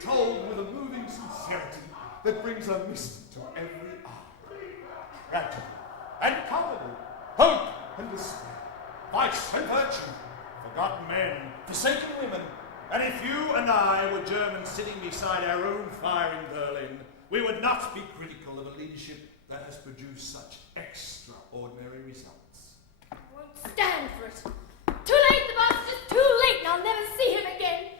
Told with a moving sincerity that brings a mist to every eye. Tragedy and comedy, hope and despair, vice and virtue, forgotten men, forsaken women, and if you and I were Germans sitting beside our own fire in Berlin, we would not be critical of a leadership that has produced such extraordinary results. I won't stand for it. Too late, the boss is too late, and I'll never see him again.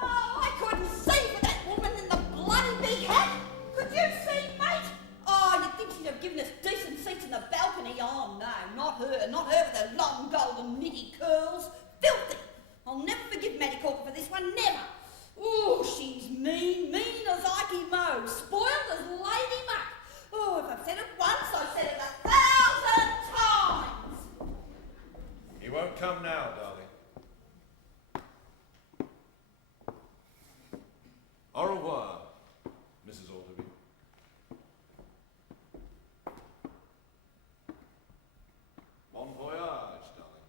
Oh, I couldn't see for that woman in the bloody big hat. Could you see, mate? Oh, you'd think she'd have given us decent seats in the balcony. Oh, no, not her. Not her with her long golden mitty curls. Filthy. I'll never forgive Matty Corker for this one, never. Oh, she's mean as Ikey Mo, spoiled as Lady Muck. Oh, if I've said it once, I've said it 1,000 times. He won't come now, darling. Au revoir, Mrs. Alterby. Bon voyage, darling.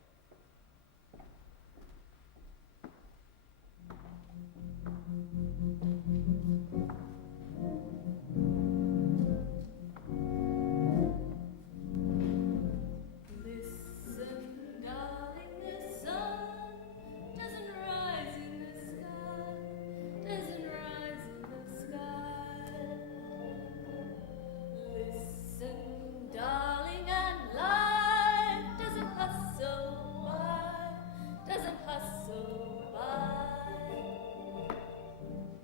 Listen, darling, the sun doesn't rise in the sky, doesn't rise in the sky. Listen, darling, and life doesn't hustle by, doesn't hustle by.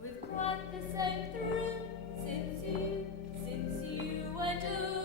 We've cried the same thrill since you went away.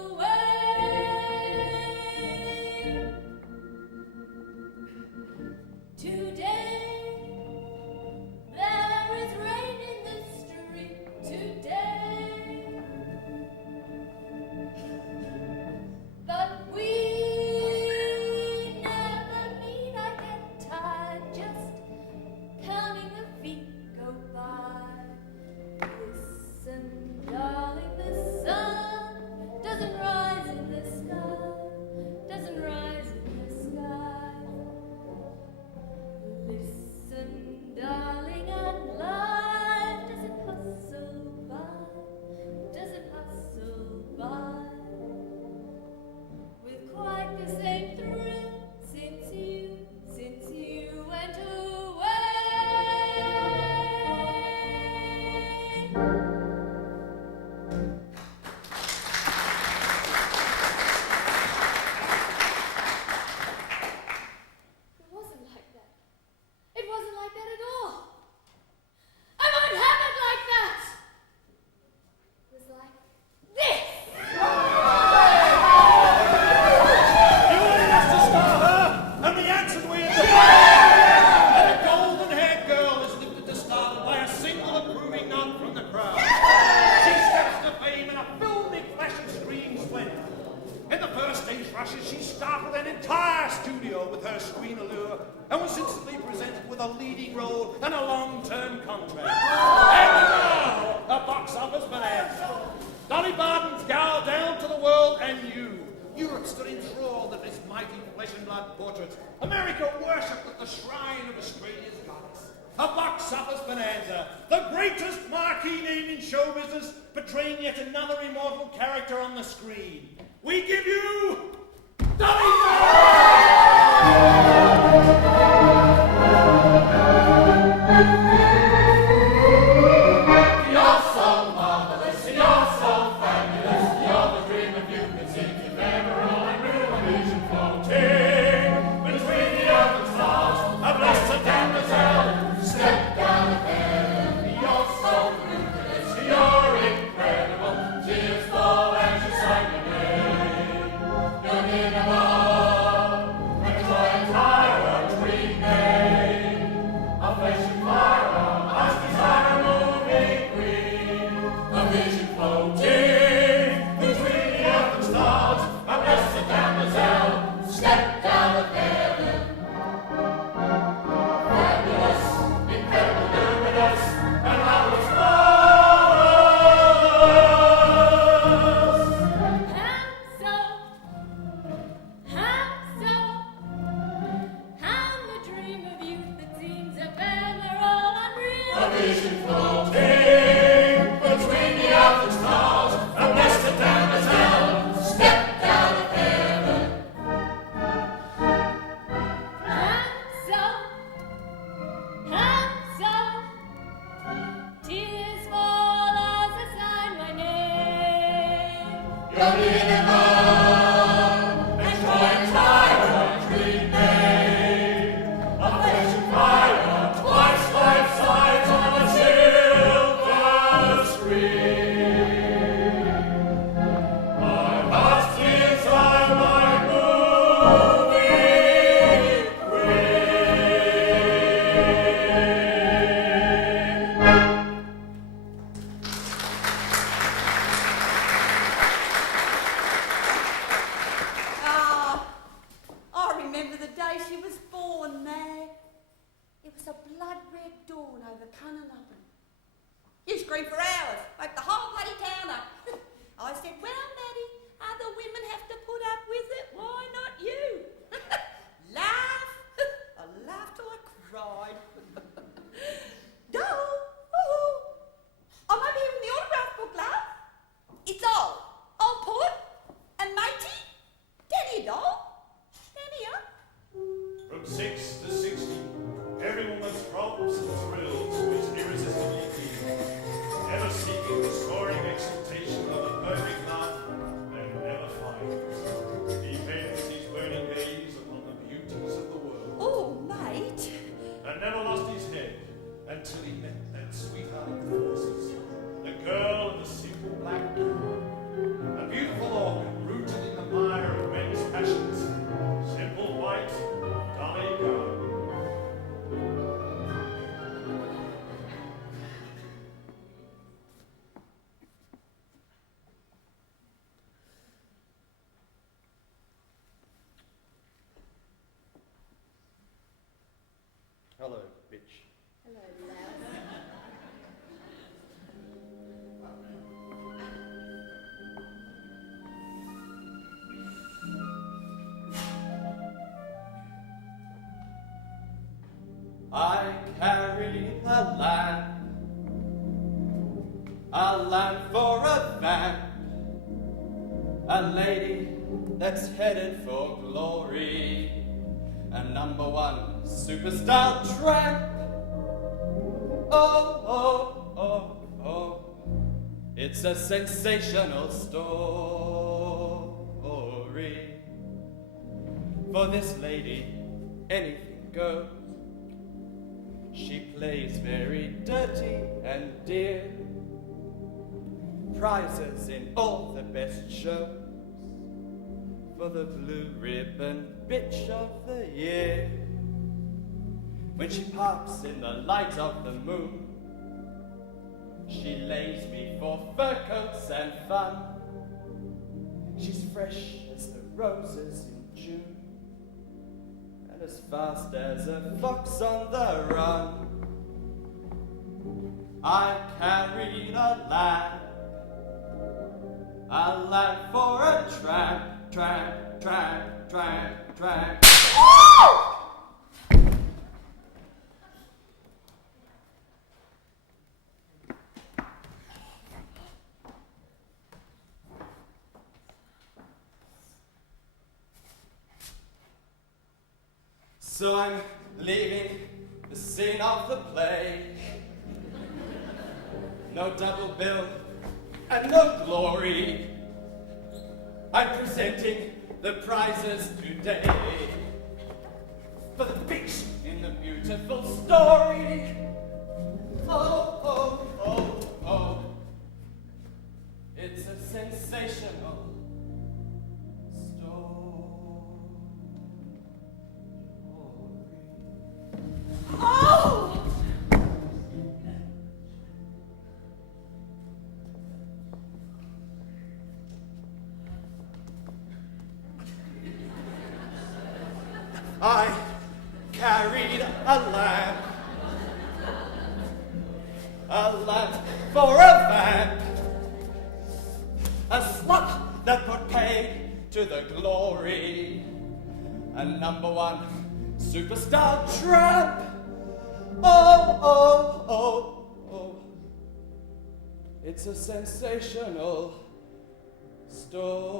portraits. America worshipped at the shrine of Australia's goddess. A box office bonanza, the greatest marquee name in show business, portraying yet another immortal character on the screen. We give you Dolly! Hello, bitch. Hello, love. I carry a lamp for a van, a lady that's headed for glory, a #1 superstar tramp. Oh, oh, oh, oh, it's a sensational story. For this lady, anything goes. She plays very dirty and dear, prizes in all the best shows, for the blue ribbon bitch of the year. When she parks in the light of the moon, she lays me for fur coats and fun. She's fresh as the roses in June, and as fast as a fox on the run. I carried a lamp for a tramp, tramp, tramp, tramp, tramp. So I'm leaving the scene of the play. No double bill and no glory. I'm presenting the prizes today for the bitch in the beautiful story. Oh, oh, oh, oh. It's a sensational story. Oh! I carried a lamp for a vamp, a slut that put paid to the glory, a #1 superstar tramp. Oh, oh, oh, oh. It's a sensational story.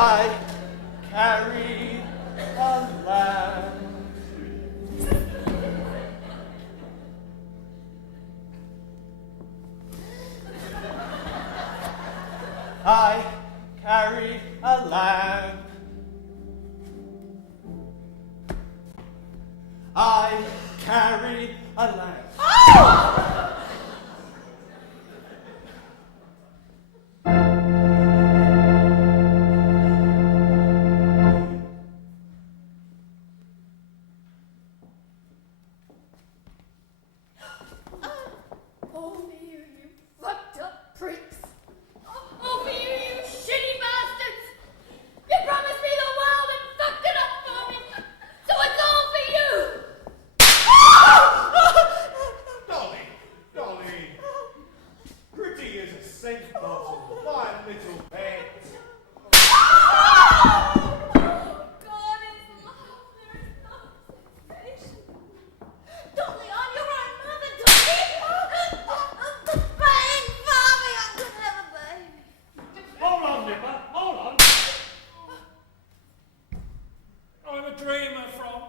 I carried a lamp. I carry a lamp. I carry a lamp. Oh, for you, you fucked up pricks. Oh, for you, you shitty bastards. You promised me the world and fucked it up for me. So it's all for you. Dolly, Dolly. Pretty as a scent bottle, fine little pet. God is love. There is no sensation. Dolly, I'm your own mother, Dolly! The pain, Mommy, I'm gonna have a baby. Hold on, Nipper, hold on. I'm a dreamer from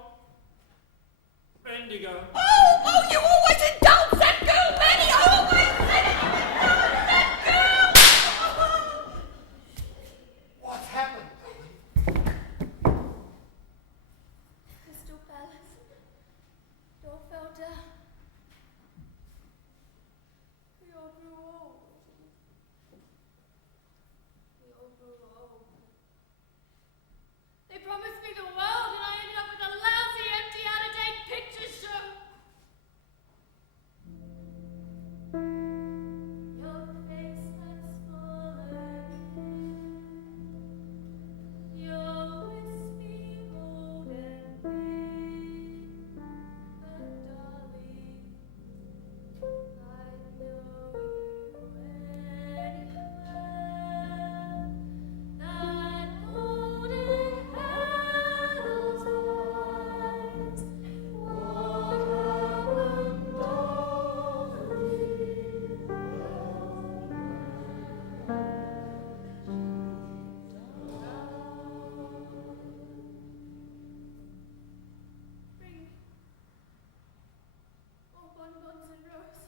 Bendigo. Oh, you always indulge that girl, Manny! I always said it, you indulge that girl! What happened? Crystal Palace. Door fell down. We all grew old. We all grew old. They promised me the world, and I ended up with a lousy, empty, out-of-date picture show. Your face has fallen. You're wispy, old and thin, but darling, I know you anywhere. That golden hair's eyes, what happened, Bring all bonbons and rose.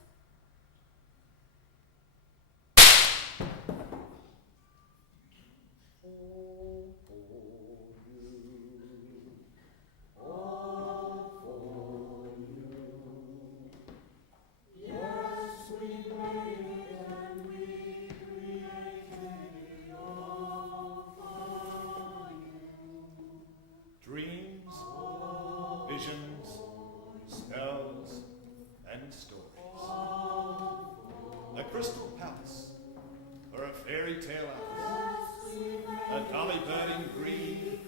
Dreams, visions, spells, and stories. A crystal palace, or a fairy tale house, a dolly bird in green.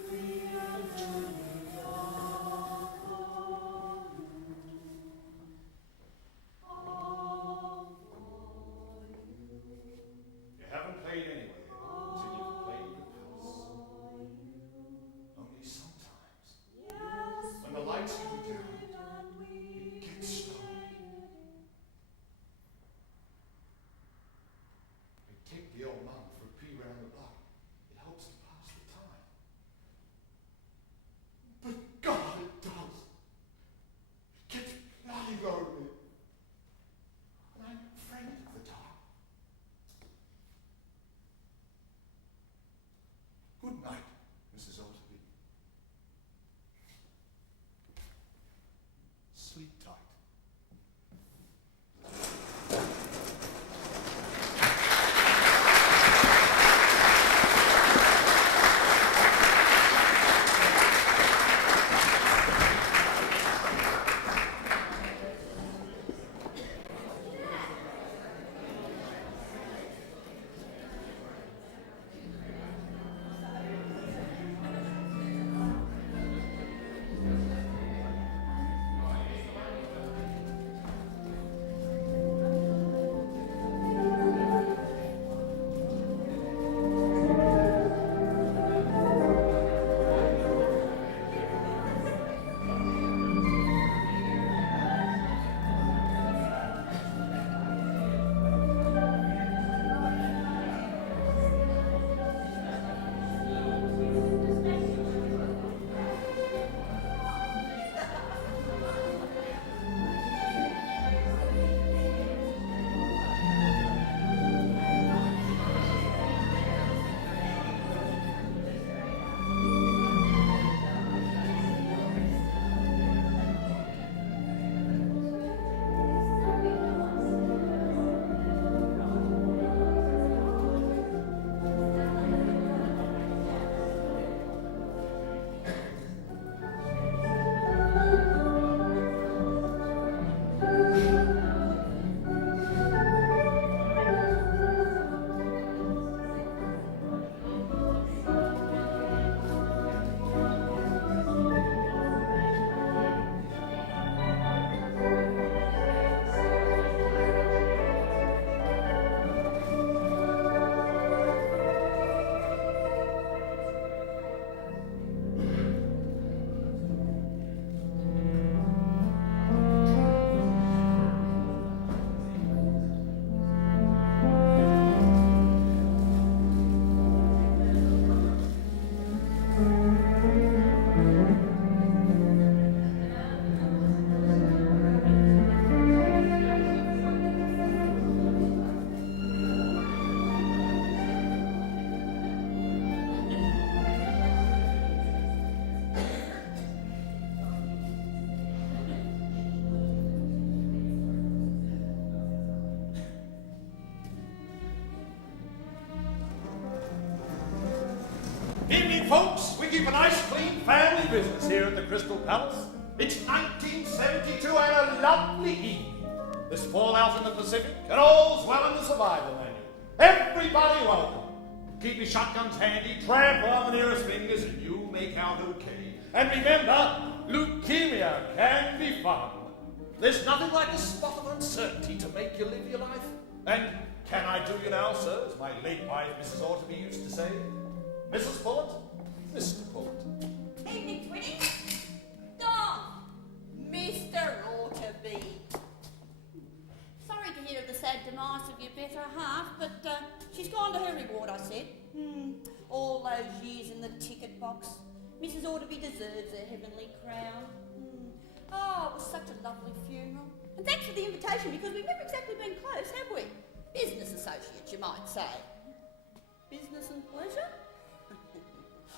folks, we keep a nice, clean family business here at the Crystal Palace. It's 1972 and a lovely evening. There's fallout in the Pacific, and all's well in the survival manual. Everybody welcome. Keep your shotguns handy, trample on the nearest fingers, and you'll make out okay. And remember, leukemia can be fun. There's nothing like a spot of uncertainty to make you live your life. And can I do you now, sir, as my late wife, Mrs. Orterby, used to say? Mrs. Pullet? Mr. Pullet. Evening, Twinny. Dom, Mr. Orterby. Sorry to hear of the sad demise of your better half, but she's gone to her reward, I said. All those years in the ticket box. Mrs. Orterby deserves her heavenly crown. Oh, it was such a lovely funeral. And thanks for the invitation, because we've never exactly been close, have we? Business associates, you might say. Business and pleasure?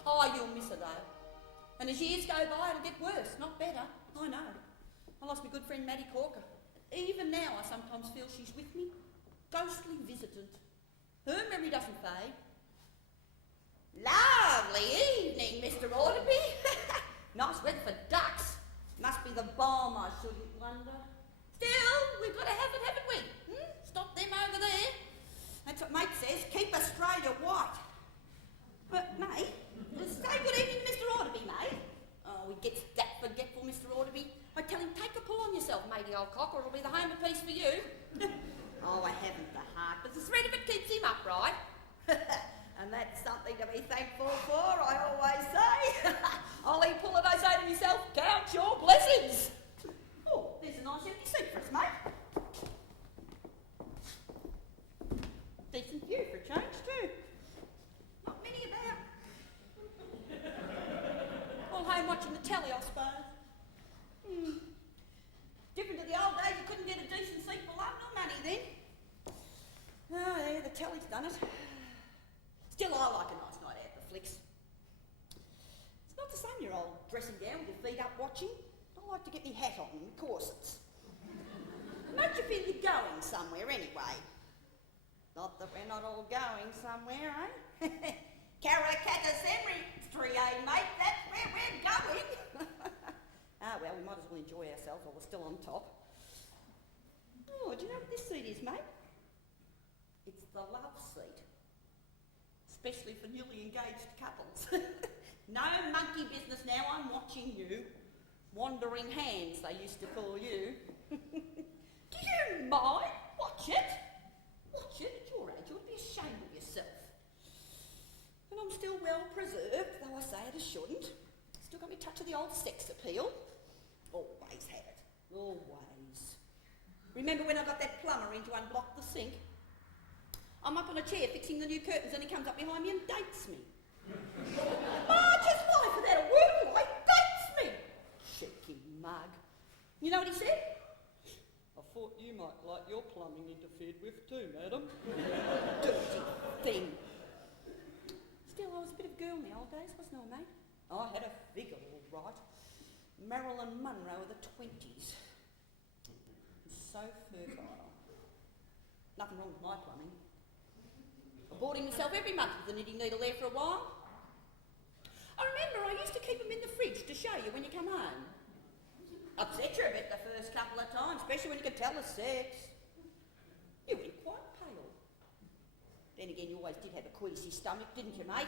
Oh, you'll miss her, though. And as years go by, it'll get worse, not better. I know. I lost my good friend Maddie Corker. Even now, I sometimes feel she's with me. Ghostly visitant. Her memory doesn't fade. Lovely evening, Mr. Orterby. Nice weather for ducks. Must be the balm, I shouldn't wonder. Still, we've got to have it, haven't we? Stop them over there. That's what mate says. Keep Australia white. But, mate, say good evening to Mr. Orterby, mate. Oh, he gets that forgetful, Mr. Orterby. I tell him, take a pull on yourself, matey old cock, or it'll be the home of peace for you. Oh, I haven't the heart, but the thread of it keeps him upright. And that's something to be thankful for, I always say. Ollie Pullet, I say to myself, count your blessings. Oh, there's a nice empty seat for us, mate. Decent view for a change, too. Not many about. All home watching the telly, I suppose. Different to the old days, you couldn't get a decent seat for love nor money then. Oh, yeah, the telly's done it. Still, I like a nice night out for flicks. It's not the same, your old dressing down with your feet up watching. I like to get my hat on and corsets. It makes you feel you're going somewhere anyway. Not that we're not all going somewhere, eh? Karrakatta Cemetery, eh, mate? That's where we're going. Ah, well, we might as well enjoy ourselves while we're still on top. Oh, do you know what this seat is, mate? It's the love seat. Especially for newly engaged couples. No monkey business now, I'm watching you. Wandering hands, they used to call you. Do you mind? Watch it. Watch it at your age, you ought to be ashamed of yourself. And I'm still well preserved, though I say it as shouldn't. Still got me touch of the old sex appeal. Always had it. Always. Remember when I got that plumber in to unblock the sink? I'm up on a chair fixing the new curtains and he comes up behind me and dates me. Marge's wife without a word of light dates me! Cheeky mug. You know what he said? I thought you might like your plumbing interfered with too, madam. Dirty thing. Still, I was a bit of a girl in the old days, wasn't I, mate? I had a figure, all right. Marilyn Monroe of the 20s. So fertile. Nothing wrong with my plumbing. I bought him myself every month with a knitting needle there for a while. I remember I used to keep them in the fridge to show you when you come home. Upset you a bit the first couple of times, especially when you could tell the sex. You went quite pale. Then again, you always did have a queasy stomach, didn't you, mate?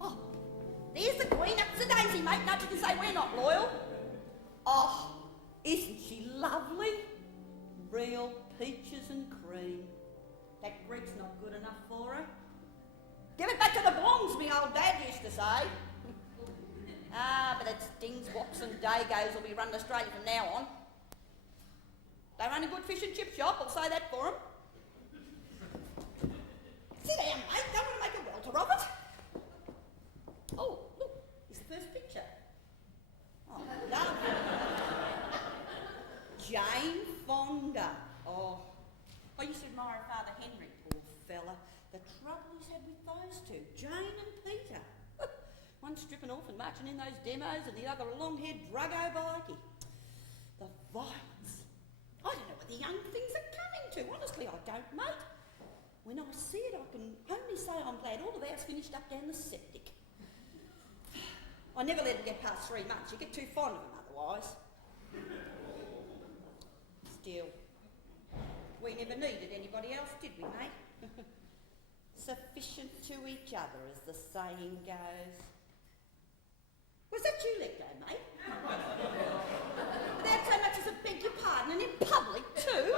Oh, there's the Queen up to Daisy, mate. Nobody can say we're not loyal. Oh, isn't she lovely? Real peaches and cream. That Greek's not good enough for her. Give it back to the Blongs, me old dad used to say. But it's Dings, Wops and Dagos will be running Australia from now on. They run a good fish and chip shop, I'll say that for them. Sit down, mate. Don't want to make a welter of it. Oh, look, here's the first picture. Oh, lovely. Jane Fonda. Oh, I used to admire her father Henry, poor fella. The trouble he's had with those two, Jane and Peter. One stripping off and marching in those demos and the other a long-haired druggo bikie. The violence. I don't know what the young things are coming to. Honestly, I don't, mate. When I see it, I can only say I'm glad all of ours finished up down the septic. I never let them get past 3 months. You get too fond of them otherwise. Still, we never needed anybody else, did we, mate? Sufficient to each other, as the saying goes. Was that you let go, mate? Without so much as a beg your pardon, and in public too?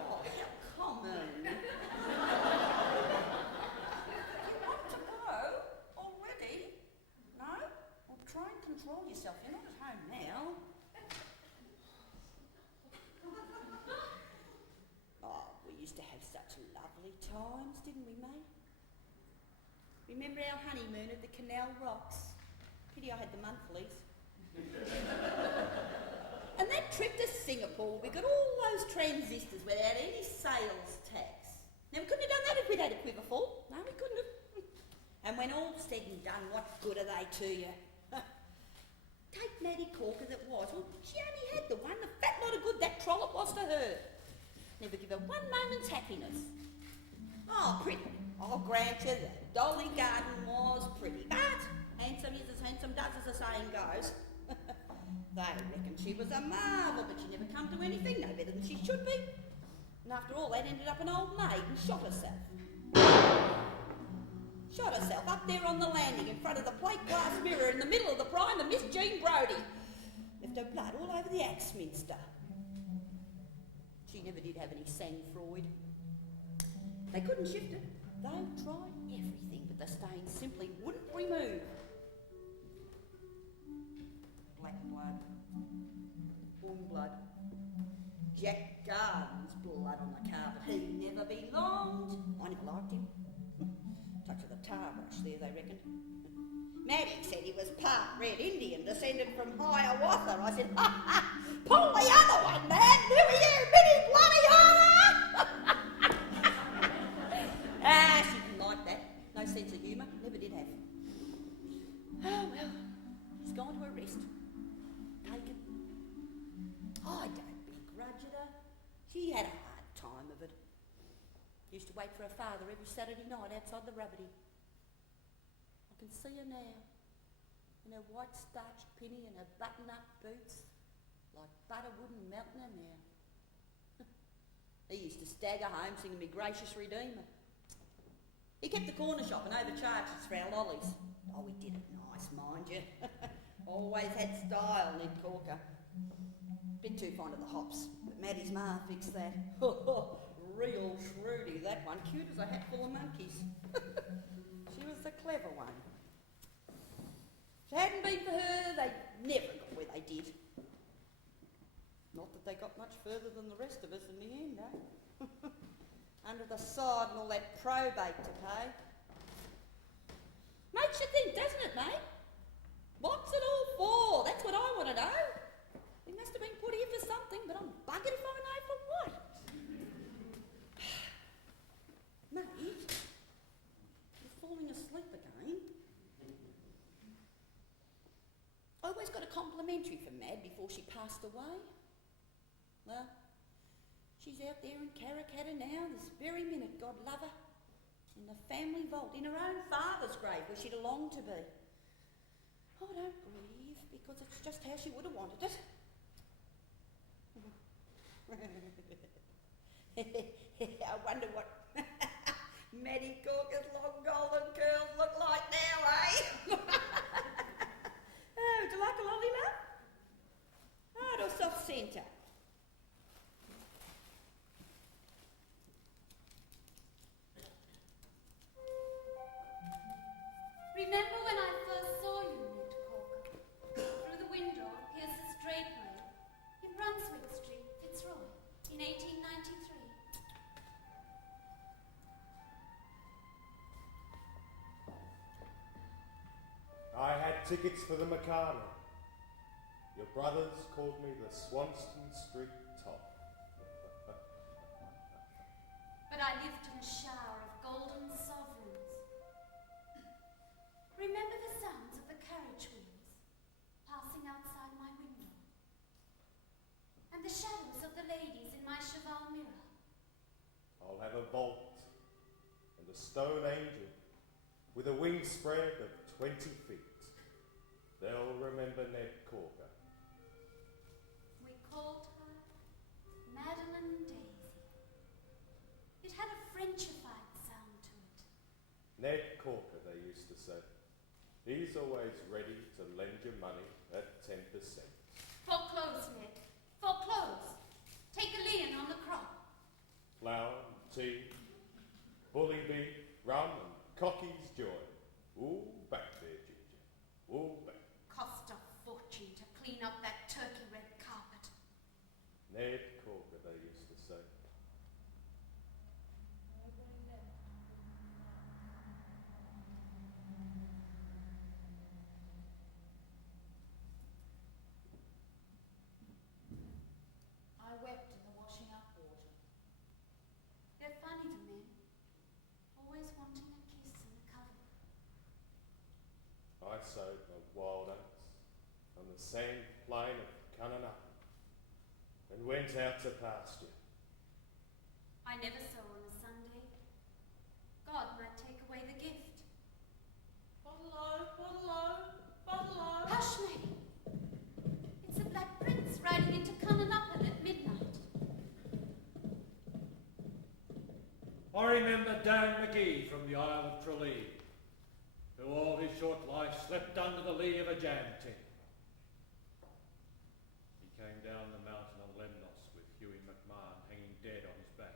Oh, how common. You want to go already? No? Well, try and control yourself. You're not at home now. Oh, we used to have such lovely times, didn't we, mate? Remember our honeymoon at the Canal Rocks? Pity I had the monthlies. And that trip to Singapore, we got all those transistors without any sales tax. Now, we couldn't have done that if we'd had a quiverful. No, we couldn't have. And when all's said and done, what good are they to you? Take Maddie Cork as it was. Well, she only had the one. The fat lot of good that trollop was to her. Never give her one moment's happiness. Oh, pretty. I'll grant you that Dolly Garden was pretty, but handsome is as handsome does, as the saying goes. They reckon she was a marvel, but she never come to anything no better than she should be. And after all, that ended up an old maid and shot herself. Shot herself up there on the landing in front of the plate glass mirror in the middle of the prime of Miss Jean Brodie. Left her blood all over the Axminster. She never did have any sang-froid. They couldn't shift it. They tried everything, but the stain simply wouldn't remove. Black blood. Bull blood. Jack Garden's blood on the carpet. He never belonged. I never liked him. Touch of the tar brush there, they reckoned. Maddie said he was part Red Indian, descended from Hiawatha. I said, ha ha, pull the other one, man. New Year, Minnie bloody Ah, she didn't like that. No sense of humour. Never did have. Oh, well, she's gone to her rest. Taken. I don't begrudge it her. She had a hard time of it. Used to wait for her father every Saturday night outside the Rubbity. I can see her now, in her white starched pinny and her button-up boots, like butter wouldn't melt in her mouth. He used to stagger home singing Me Gracious Redeemer. He kept the corner shop and overcharged us for our lollies. Oh, we did it nice, mind you. Always had style, Ned Corker. Bit too fond of the hops, but Maddie's ma fixed that. Real shrewdy, that one. Cute as a hat full of monkeys. She was the clever one. If it hadn't been for her, they'd never got where they did. Not that they got much further than the rest of us in the end, eh? Under the sod and all that probate to pay. Makes you think, doesn't it, mate? What's it all for? That's what I want to know. He must have been put here for something, but I'm buggered if I know for what. Mate, you're falling asleep again. I always got a complimentary from Mad before she passed away. Well, she's out there in Karrakatta now, this very minute, God love her, in the family vault, in her own father's grave where she'd longed to be. I don't grieve, because it's just how she would have wanted it. I wonder what Maddie Corker's long golden curls look like now, eh? Oh, would you like a lolly, love? Hard or soft centre? Remember when I first saw you, Ned Corker? Through the window of Pierce's drapery in Brunswick Street, Fitzroy, in 1893. I had tickets for the Mikado. Your brothers called me the Swanston Street Top. But I lived in a shower of golden sovereigns. Remember the sounds of the carriage wheels passing outside my window, and the shadows of the ladies in my cheval mirror. I'll have a vault and a stone angel with a wingspread of 20 feet. They'll remember Ned Corker. We called her Madeline Daisy. It had a Frenchified sound to it. Ned Corker, they used to say. He's always ready to lend you money at 10%. Foreclose, Ned. Foreclose. Take a lien on the crop. Flour, tea, bully beef, rum and cockie's joy. All back there, Ginger. All back. Cost a fortune to clean up that turkey red carpet. Ned Corker, they used to say. I wept in the washing up water. They're funny, the men. Always wanting a kiss and a cuddle. I sowed my wild oats on the sand plain of Cunnanup and went out to pasture. I never sow on a Sunday. God might take away the gift. Bottle-o, bottle-o, bottle-o. Hush, lady. It's a Black Prince riding into Cunnanup at midnight. I remember Dan McGee from the Isle of Tralee, who all his short life slept under the lee of a jam tin. He came down the mountain on Lemnos with Hughie McMahon hanging dead on his back,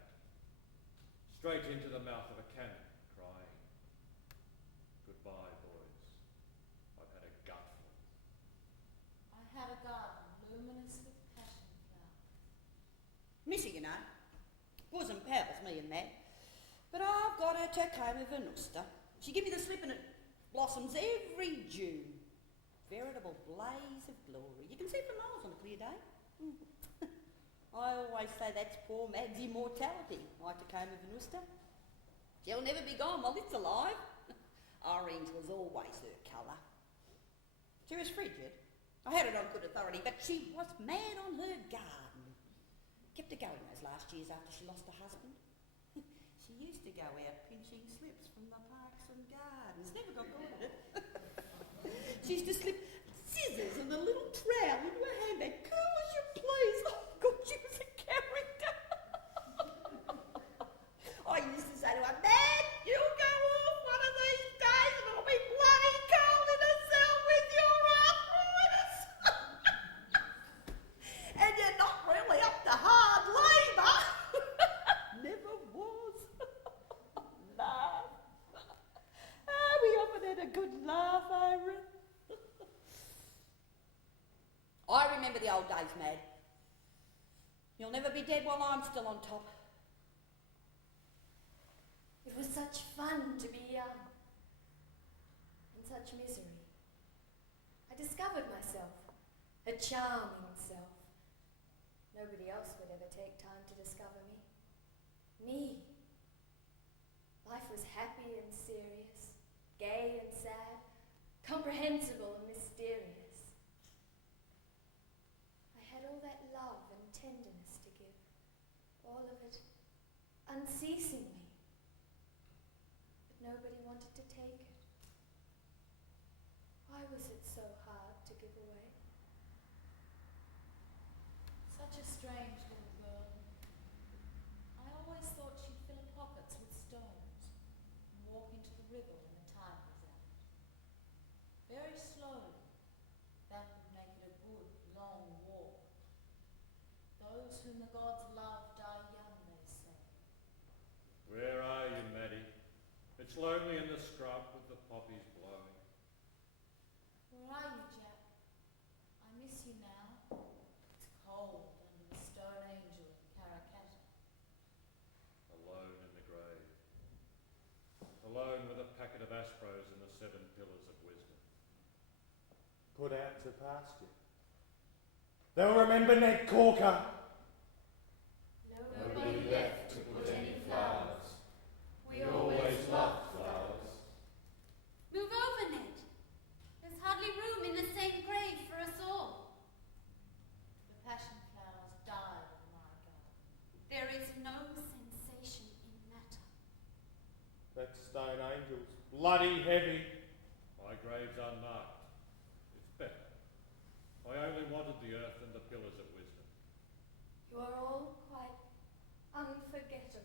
straight into the mouth of a cannon, crying, "Goodbye, boys. I've had a gutful." I had a garden luminous with passion flowers. Missy, you know. Bosom pals, me and Matt. But I've got her Tacoma Venusta. She give me the slip and it blossoms every June. Veritable blaze of glory. You can see it for miles on a clear day. I always say that's poor Mad's immortality, my Tacoma Venusta. She'll never be gone while it's alive. Orange was always her colour. She was frigid. I had it on good authority, but she was mad on her garden. Kept her going those last years after she lost her husband. She used to go out pinching slips from the parks and gardens. Never got caught at it. She used to slip scissors and a little trowel into her handbag. Cool as you please. Oh, God, she was a character. I used to say to her, "Dad, you'll go off one of these days and I'll be bloody cold in a cell with your arthritis." And you're not really up to hard labour. Never was. Laugh. We often had a good laugh over it. I remember the old days, Mad. You'll never be dead while I'm still on top. It was such fun to be young, and such misery. I discovered myself, a charming self. Nobody else would ever take time to discover me. Me. Life was happy and serious, gay and sad, comprehensible and mysterious. I had all that love and tenderness to give, all of it unceasingly. But nobody wanted to take it. Why was it so hard to give away? Such a strange little girl. I always thought she'd fill her pockets with stones and walk into the river when the tide was out. Very slowly. That would make it a good, long walk. Those whom the gods love die young, they say. Where are you, Maddie? It's lonely in the scrub with the poppies blowing. Where are you, Jack? I miss you now. It's cold under the stone angel in Karrakatta. Alone in the grave. Alone with a packet of Aspros and the 7 pillars of wisdom. Put out to pasture. They'll remember Ned Corker. Nobody left to put any flowers. We always loved flowers. Move over, Ned. There's hardly room in the same grave for us all. The passion flowers died in my garden. There is no sensation in matter. That stone angel's bloody heavy. My grave's unmarked. It's divided the earth and the pillars of wisdom. You are all quite unforgettable.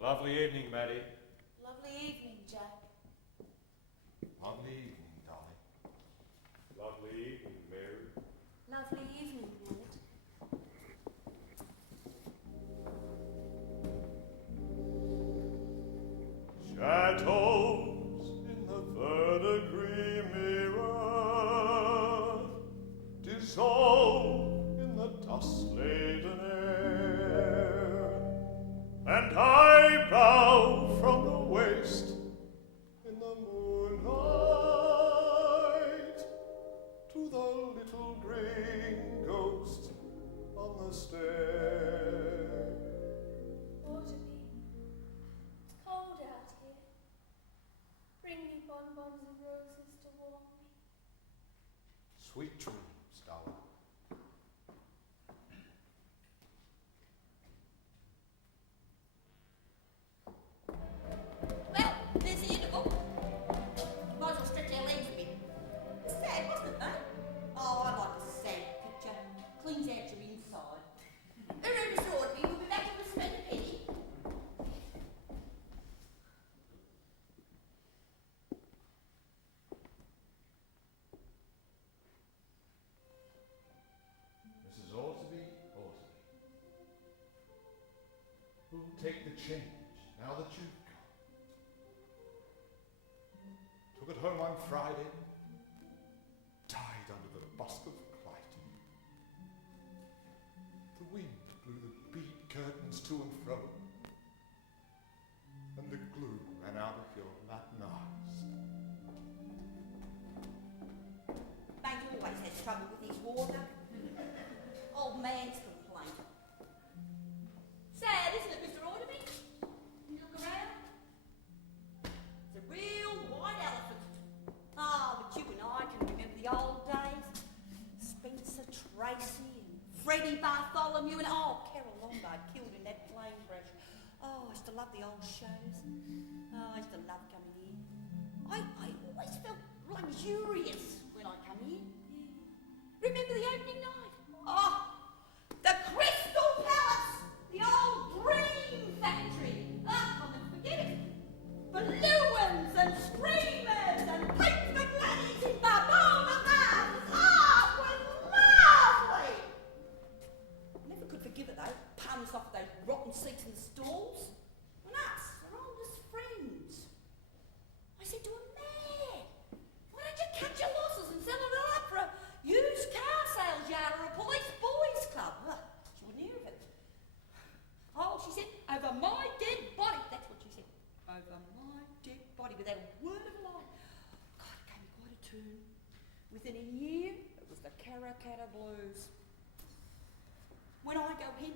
Lovely evening, Maddie. Lovely evening, Jack. Lovely evening, Dolly. Lovely evening, Mary. Lovely evening, Ned. Shadows in the third-degree mirror dissolve in the dust-laden air, and I bow from the waist in the moonlight to the little green ghost on the stair. Waterby, it's cold out here. Bring me bonbons and roses to warm me. Sweet dreams, Dolly. Well, there's the interval. Might as well stretch our legs a bit. Sad, wasn't it, mate? Oh, I like a sad picture. Cleans out your inside. Remember, Swordby, we'll be back in the spend a penny. Mrs. Ormsby. Who'll take the change now that you've come? Took it home on Friday, died under the bust of Clyde. The wind blew the bead curtains to and fro, and the glue ran out of your Latin eyes. Mate always has trouble with his water. Old man's complaint. Sad, isn't it, Mr. Orderby? You look around. It's a real white elephant. Ah, but you and I can remember the old days. Spencer Tracy and Freddie Bartholomew and Carol Lombard killed in that plane crash. Oh, I used to love the old shows. Oh, I used to love coming in. I always felt luxurious when I come in. Remember the opening night? Oh, the Crystal Palace! The old dream factory! I'll never forget it. Balloons and screamers and paper gladdies in Barbona Gardens. Oh, it was lovely! Never could forgive it though. Puns off those rotten seats in the stalls. And us, our oldest friends. I said to him, man, why don't you cut your losses and sell it all up for a used car sales yard or a police boys club?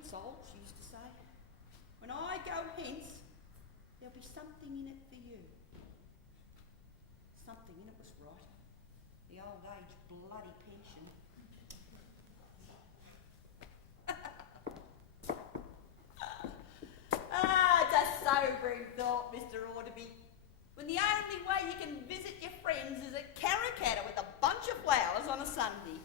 soul, she used to say. When I go hence, there'll be something in it for you. Something in it was right. The old age bloody pension. It's a sobering thought, Mr. Orderby. When the only way you can visit your friends is at Karrakatta with a bunch of flowers on a Sunday.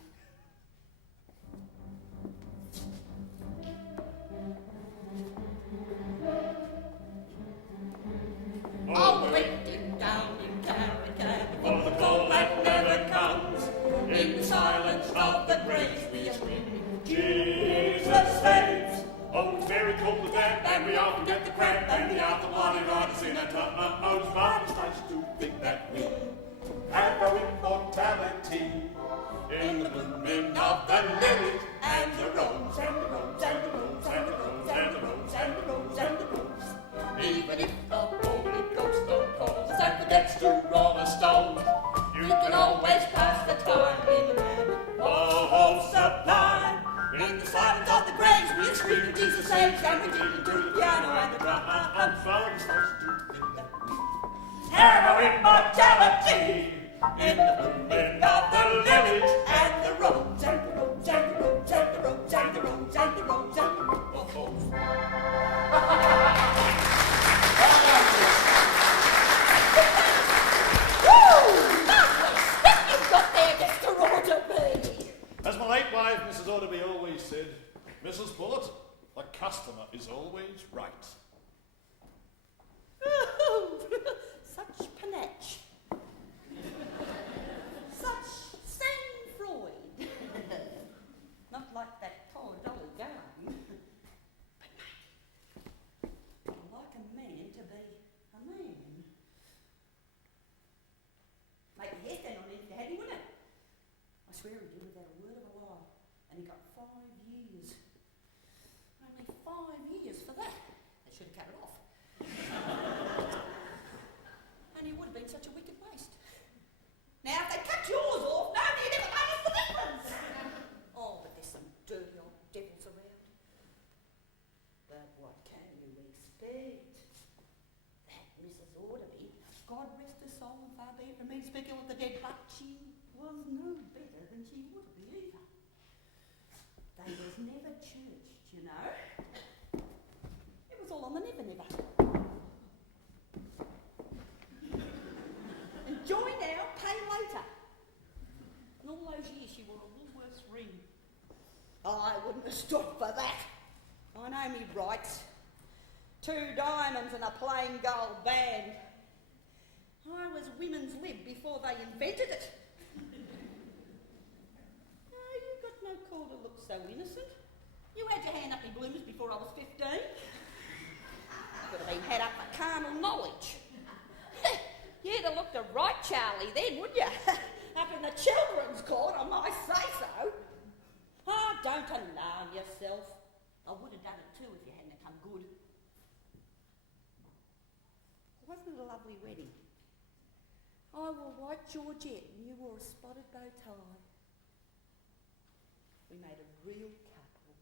Oh, wait it down in Karrakatta, for the call that never comes. In the silence of the graves we are screaming, Jesus saves. Oh, it's very cold with that, and we often get the cramp, and the afterwater got us in a topmost, but it's nice to think that we have no immortality in the blooming of the lily, and the rose, and the rose, and the rose, and the rose, and the rose, and the rose, and the rose. Even if the Holy Ghost don't cause us and forgets to roll a stone, you can always pass the time in the land of sublime. In the silence of the graves, we scream Jesus saves, and we dig into the piano and the drum flowing starts to think that we have no immortality in the blooming of the lilies and the rose, and the rose, and the rose, and the rose, and the rose, and the rose, and the rose. As my late wife, Mrs. Orderby, always said, Mrs. Bullitt, the customer is always right. Oh, such panache. Such sang-froid. Not like that poor Dolly gown. But mate, I'd like a man to be a man. Make your hair stand on end if you had him, wouldn't it? I swear he did without a word of a lie. And he got 5 years. Only 5 years for that. They should have cut it off. And he would have been such a wicked waste. Now, if they cut yours off, nobody'd ever notice the difference. Oh, but there's some dirty old devils around. But what can you expect? That Mrs. Orderby, God rest her soul and far be it from me speaking with the dead, but she was no better than she would be either. They was never churched, you know. It was all on the never-never. Enjoy now, pay later. And all those years she wore a Woolworths ring. I wouldn't have stood for that. I know me rights. 2 diamonds and a plain gold band. I was women's lib before they invented it. No, you got no call to look so innocent. You had your hand up in bloomers before I was 15. Could have been had up for carnal knowledge. You'd have looked a right Charlie then, wouldn't you? Up in the children's court, I might say so. Oh, don't alarm yourself. I would have done it too if you hadn't come good. Wasn't it a lovely wedding? I wore white Georgette and you wore a spotted bow tie. We made a real couple.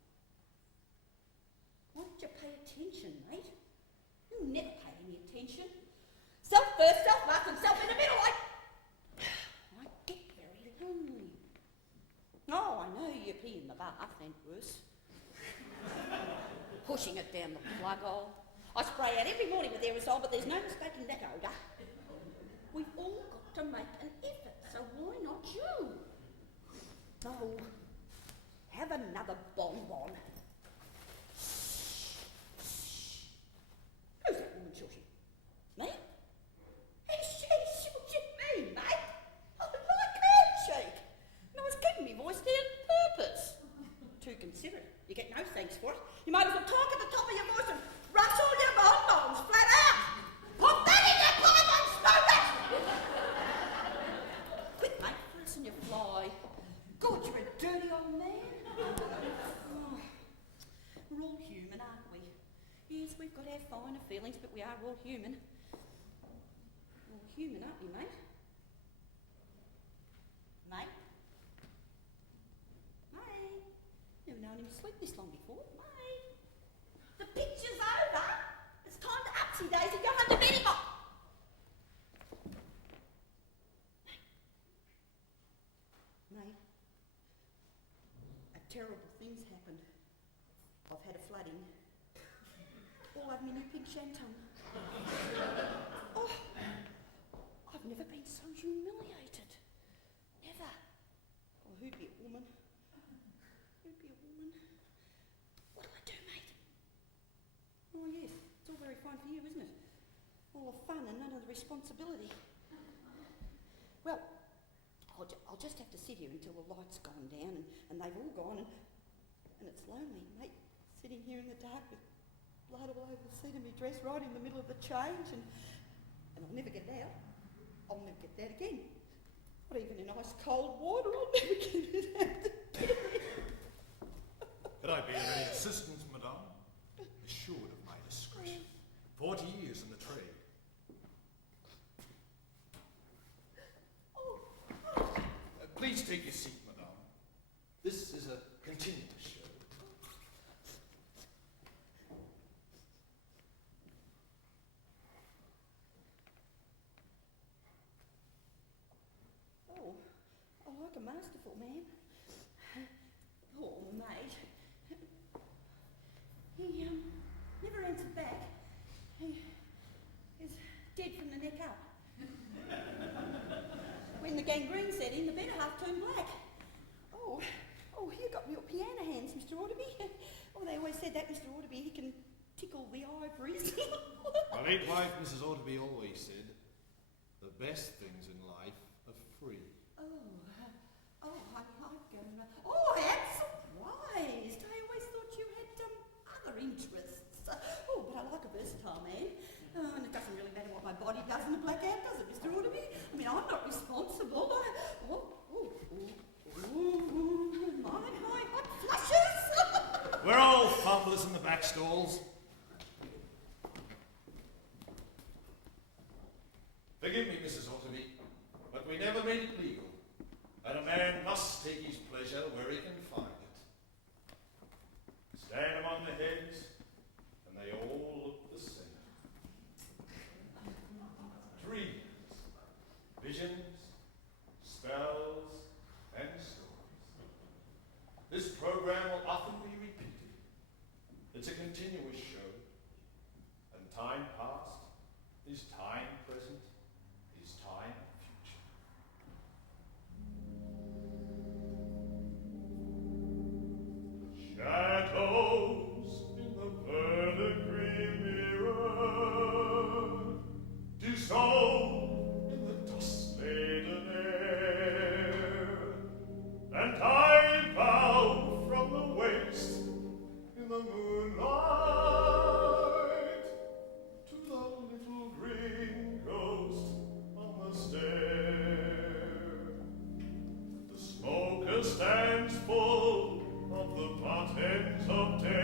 Why did you pay attention, mate? You never paid any attention. Self first, self last, and self in the middle. I get very lonely. Oh, I know you pee in the bath, and worse. Pushing it down the plug hole. I spray out every morning with aerosol, but there's no mistaking that odour. We've all got to make an effort, so why not you? Oh, have another bonbon. Who's that woman shushing? Me? She's shushing me, mate. I like her cheek. And I was keeping my voice down on purpose. Too considerate. You get no thanks for it. You might as well talk at the top of your voice and rustle your bonbons flat out. Put that in your pipe and smoke it! Quick, mate, listen you fly. God, you're a dirty old man. Oh, we're all human, aren't we? Yes, we've got our finer feelings, but we are all human. We're all human, aren't we, mate? Mate? Mate? Never known him sleep this long before. Mate? Upsy daisy, go home to bed, Emma. Mate, a terrible thing's happened. I've had a flooding. All over me new pink shantung. Oh, I've never been so humiliated. Never. Oh, who'd be a woman? Who'd be a woman? What'll I do, mate? Oh, yes, it's all very fine for you, isn't it? All the fun and none of the responsibility. Well, I'll just have to sit here until the light's gone down and they've all gone and it's lonely, mate, sitting here in the dark with blood all over the seat of my dress right in the middle of the change and I'll never get it out. I'll never get that again. Not even in ice cold water, I'll never get it out again. Could I be of any assistance, madame? Assured of my discretion. 40 years in the trade. Please take your seat, madame. This is a continuous show. Oh, I like a masterful man. Poor mate. He never answered back. He's dead from the neck up. When the gangrene set in, the better half turned black. Oh, you got real piano hands, Mr. Auderby. Oh, they always said that, Mr. Auderby, he can tickle the ivories. My late wife, Mrs. Auderby, always said, the best things in life are free. I like Oh, I am surprised. I always thought you had other interests. Oh, but I like a versatile man. And it doesn't really matter what my body does in a blackout, does it, Mr. Auderby? I mean, I'm not responsible. My hot flushes! We're all fumblers in the back stalls. Forgive me, Mrs. Auderby, but we never made it legal. And a man must take his pleasure where he can find it. Stand among the heads, and they all look the same. Dreams, visions, spells, and stories. This program will often be repeated. It's a continuous show. And time past is time present, is time future. Shadows in the verdigris mirror dissolve in the dust-laden air, and I bow from the waist in the moonlight to the little green ghost on the stair. The smoker stands full of the pot ends of death.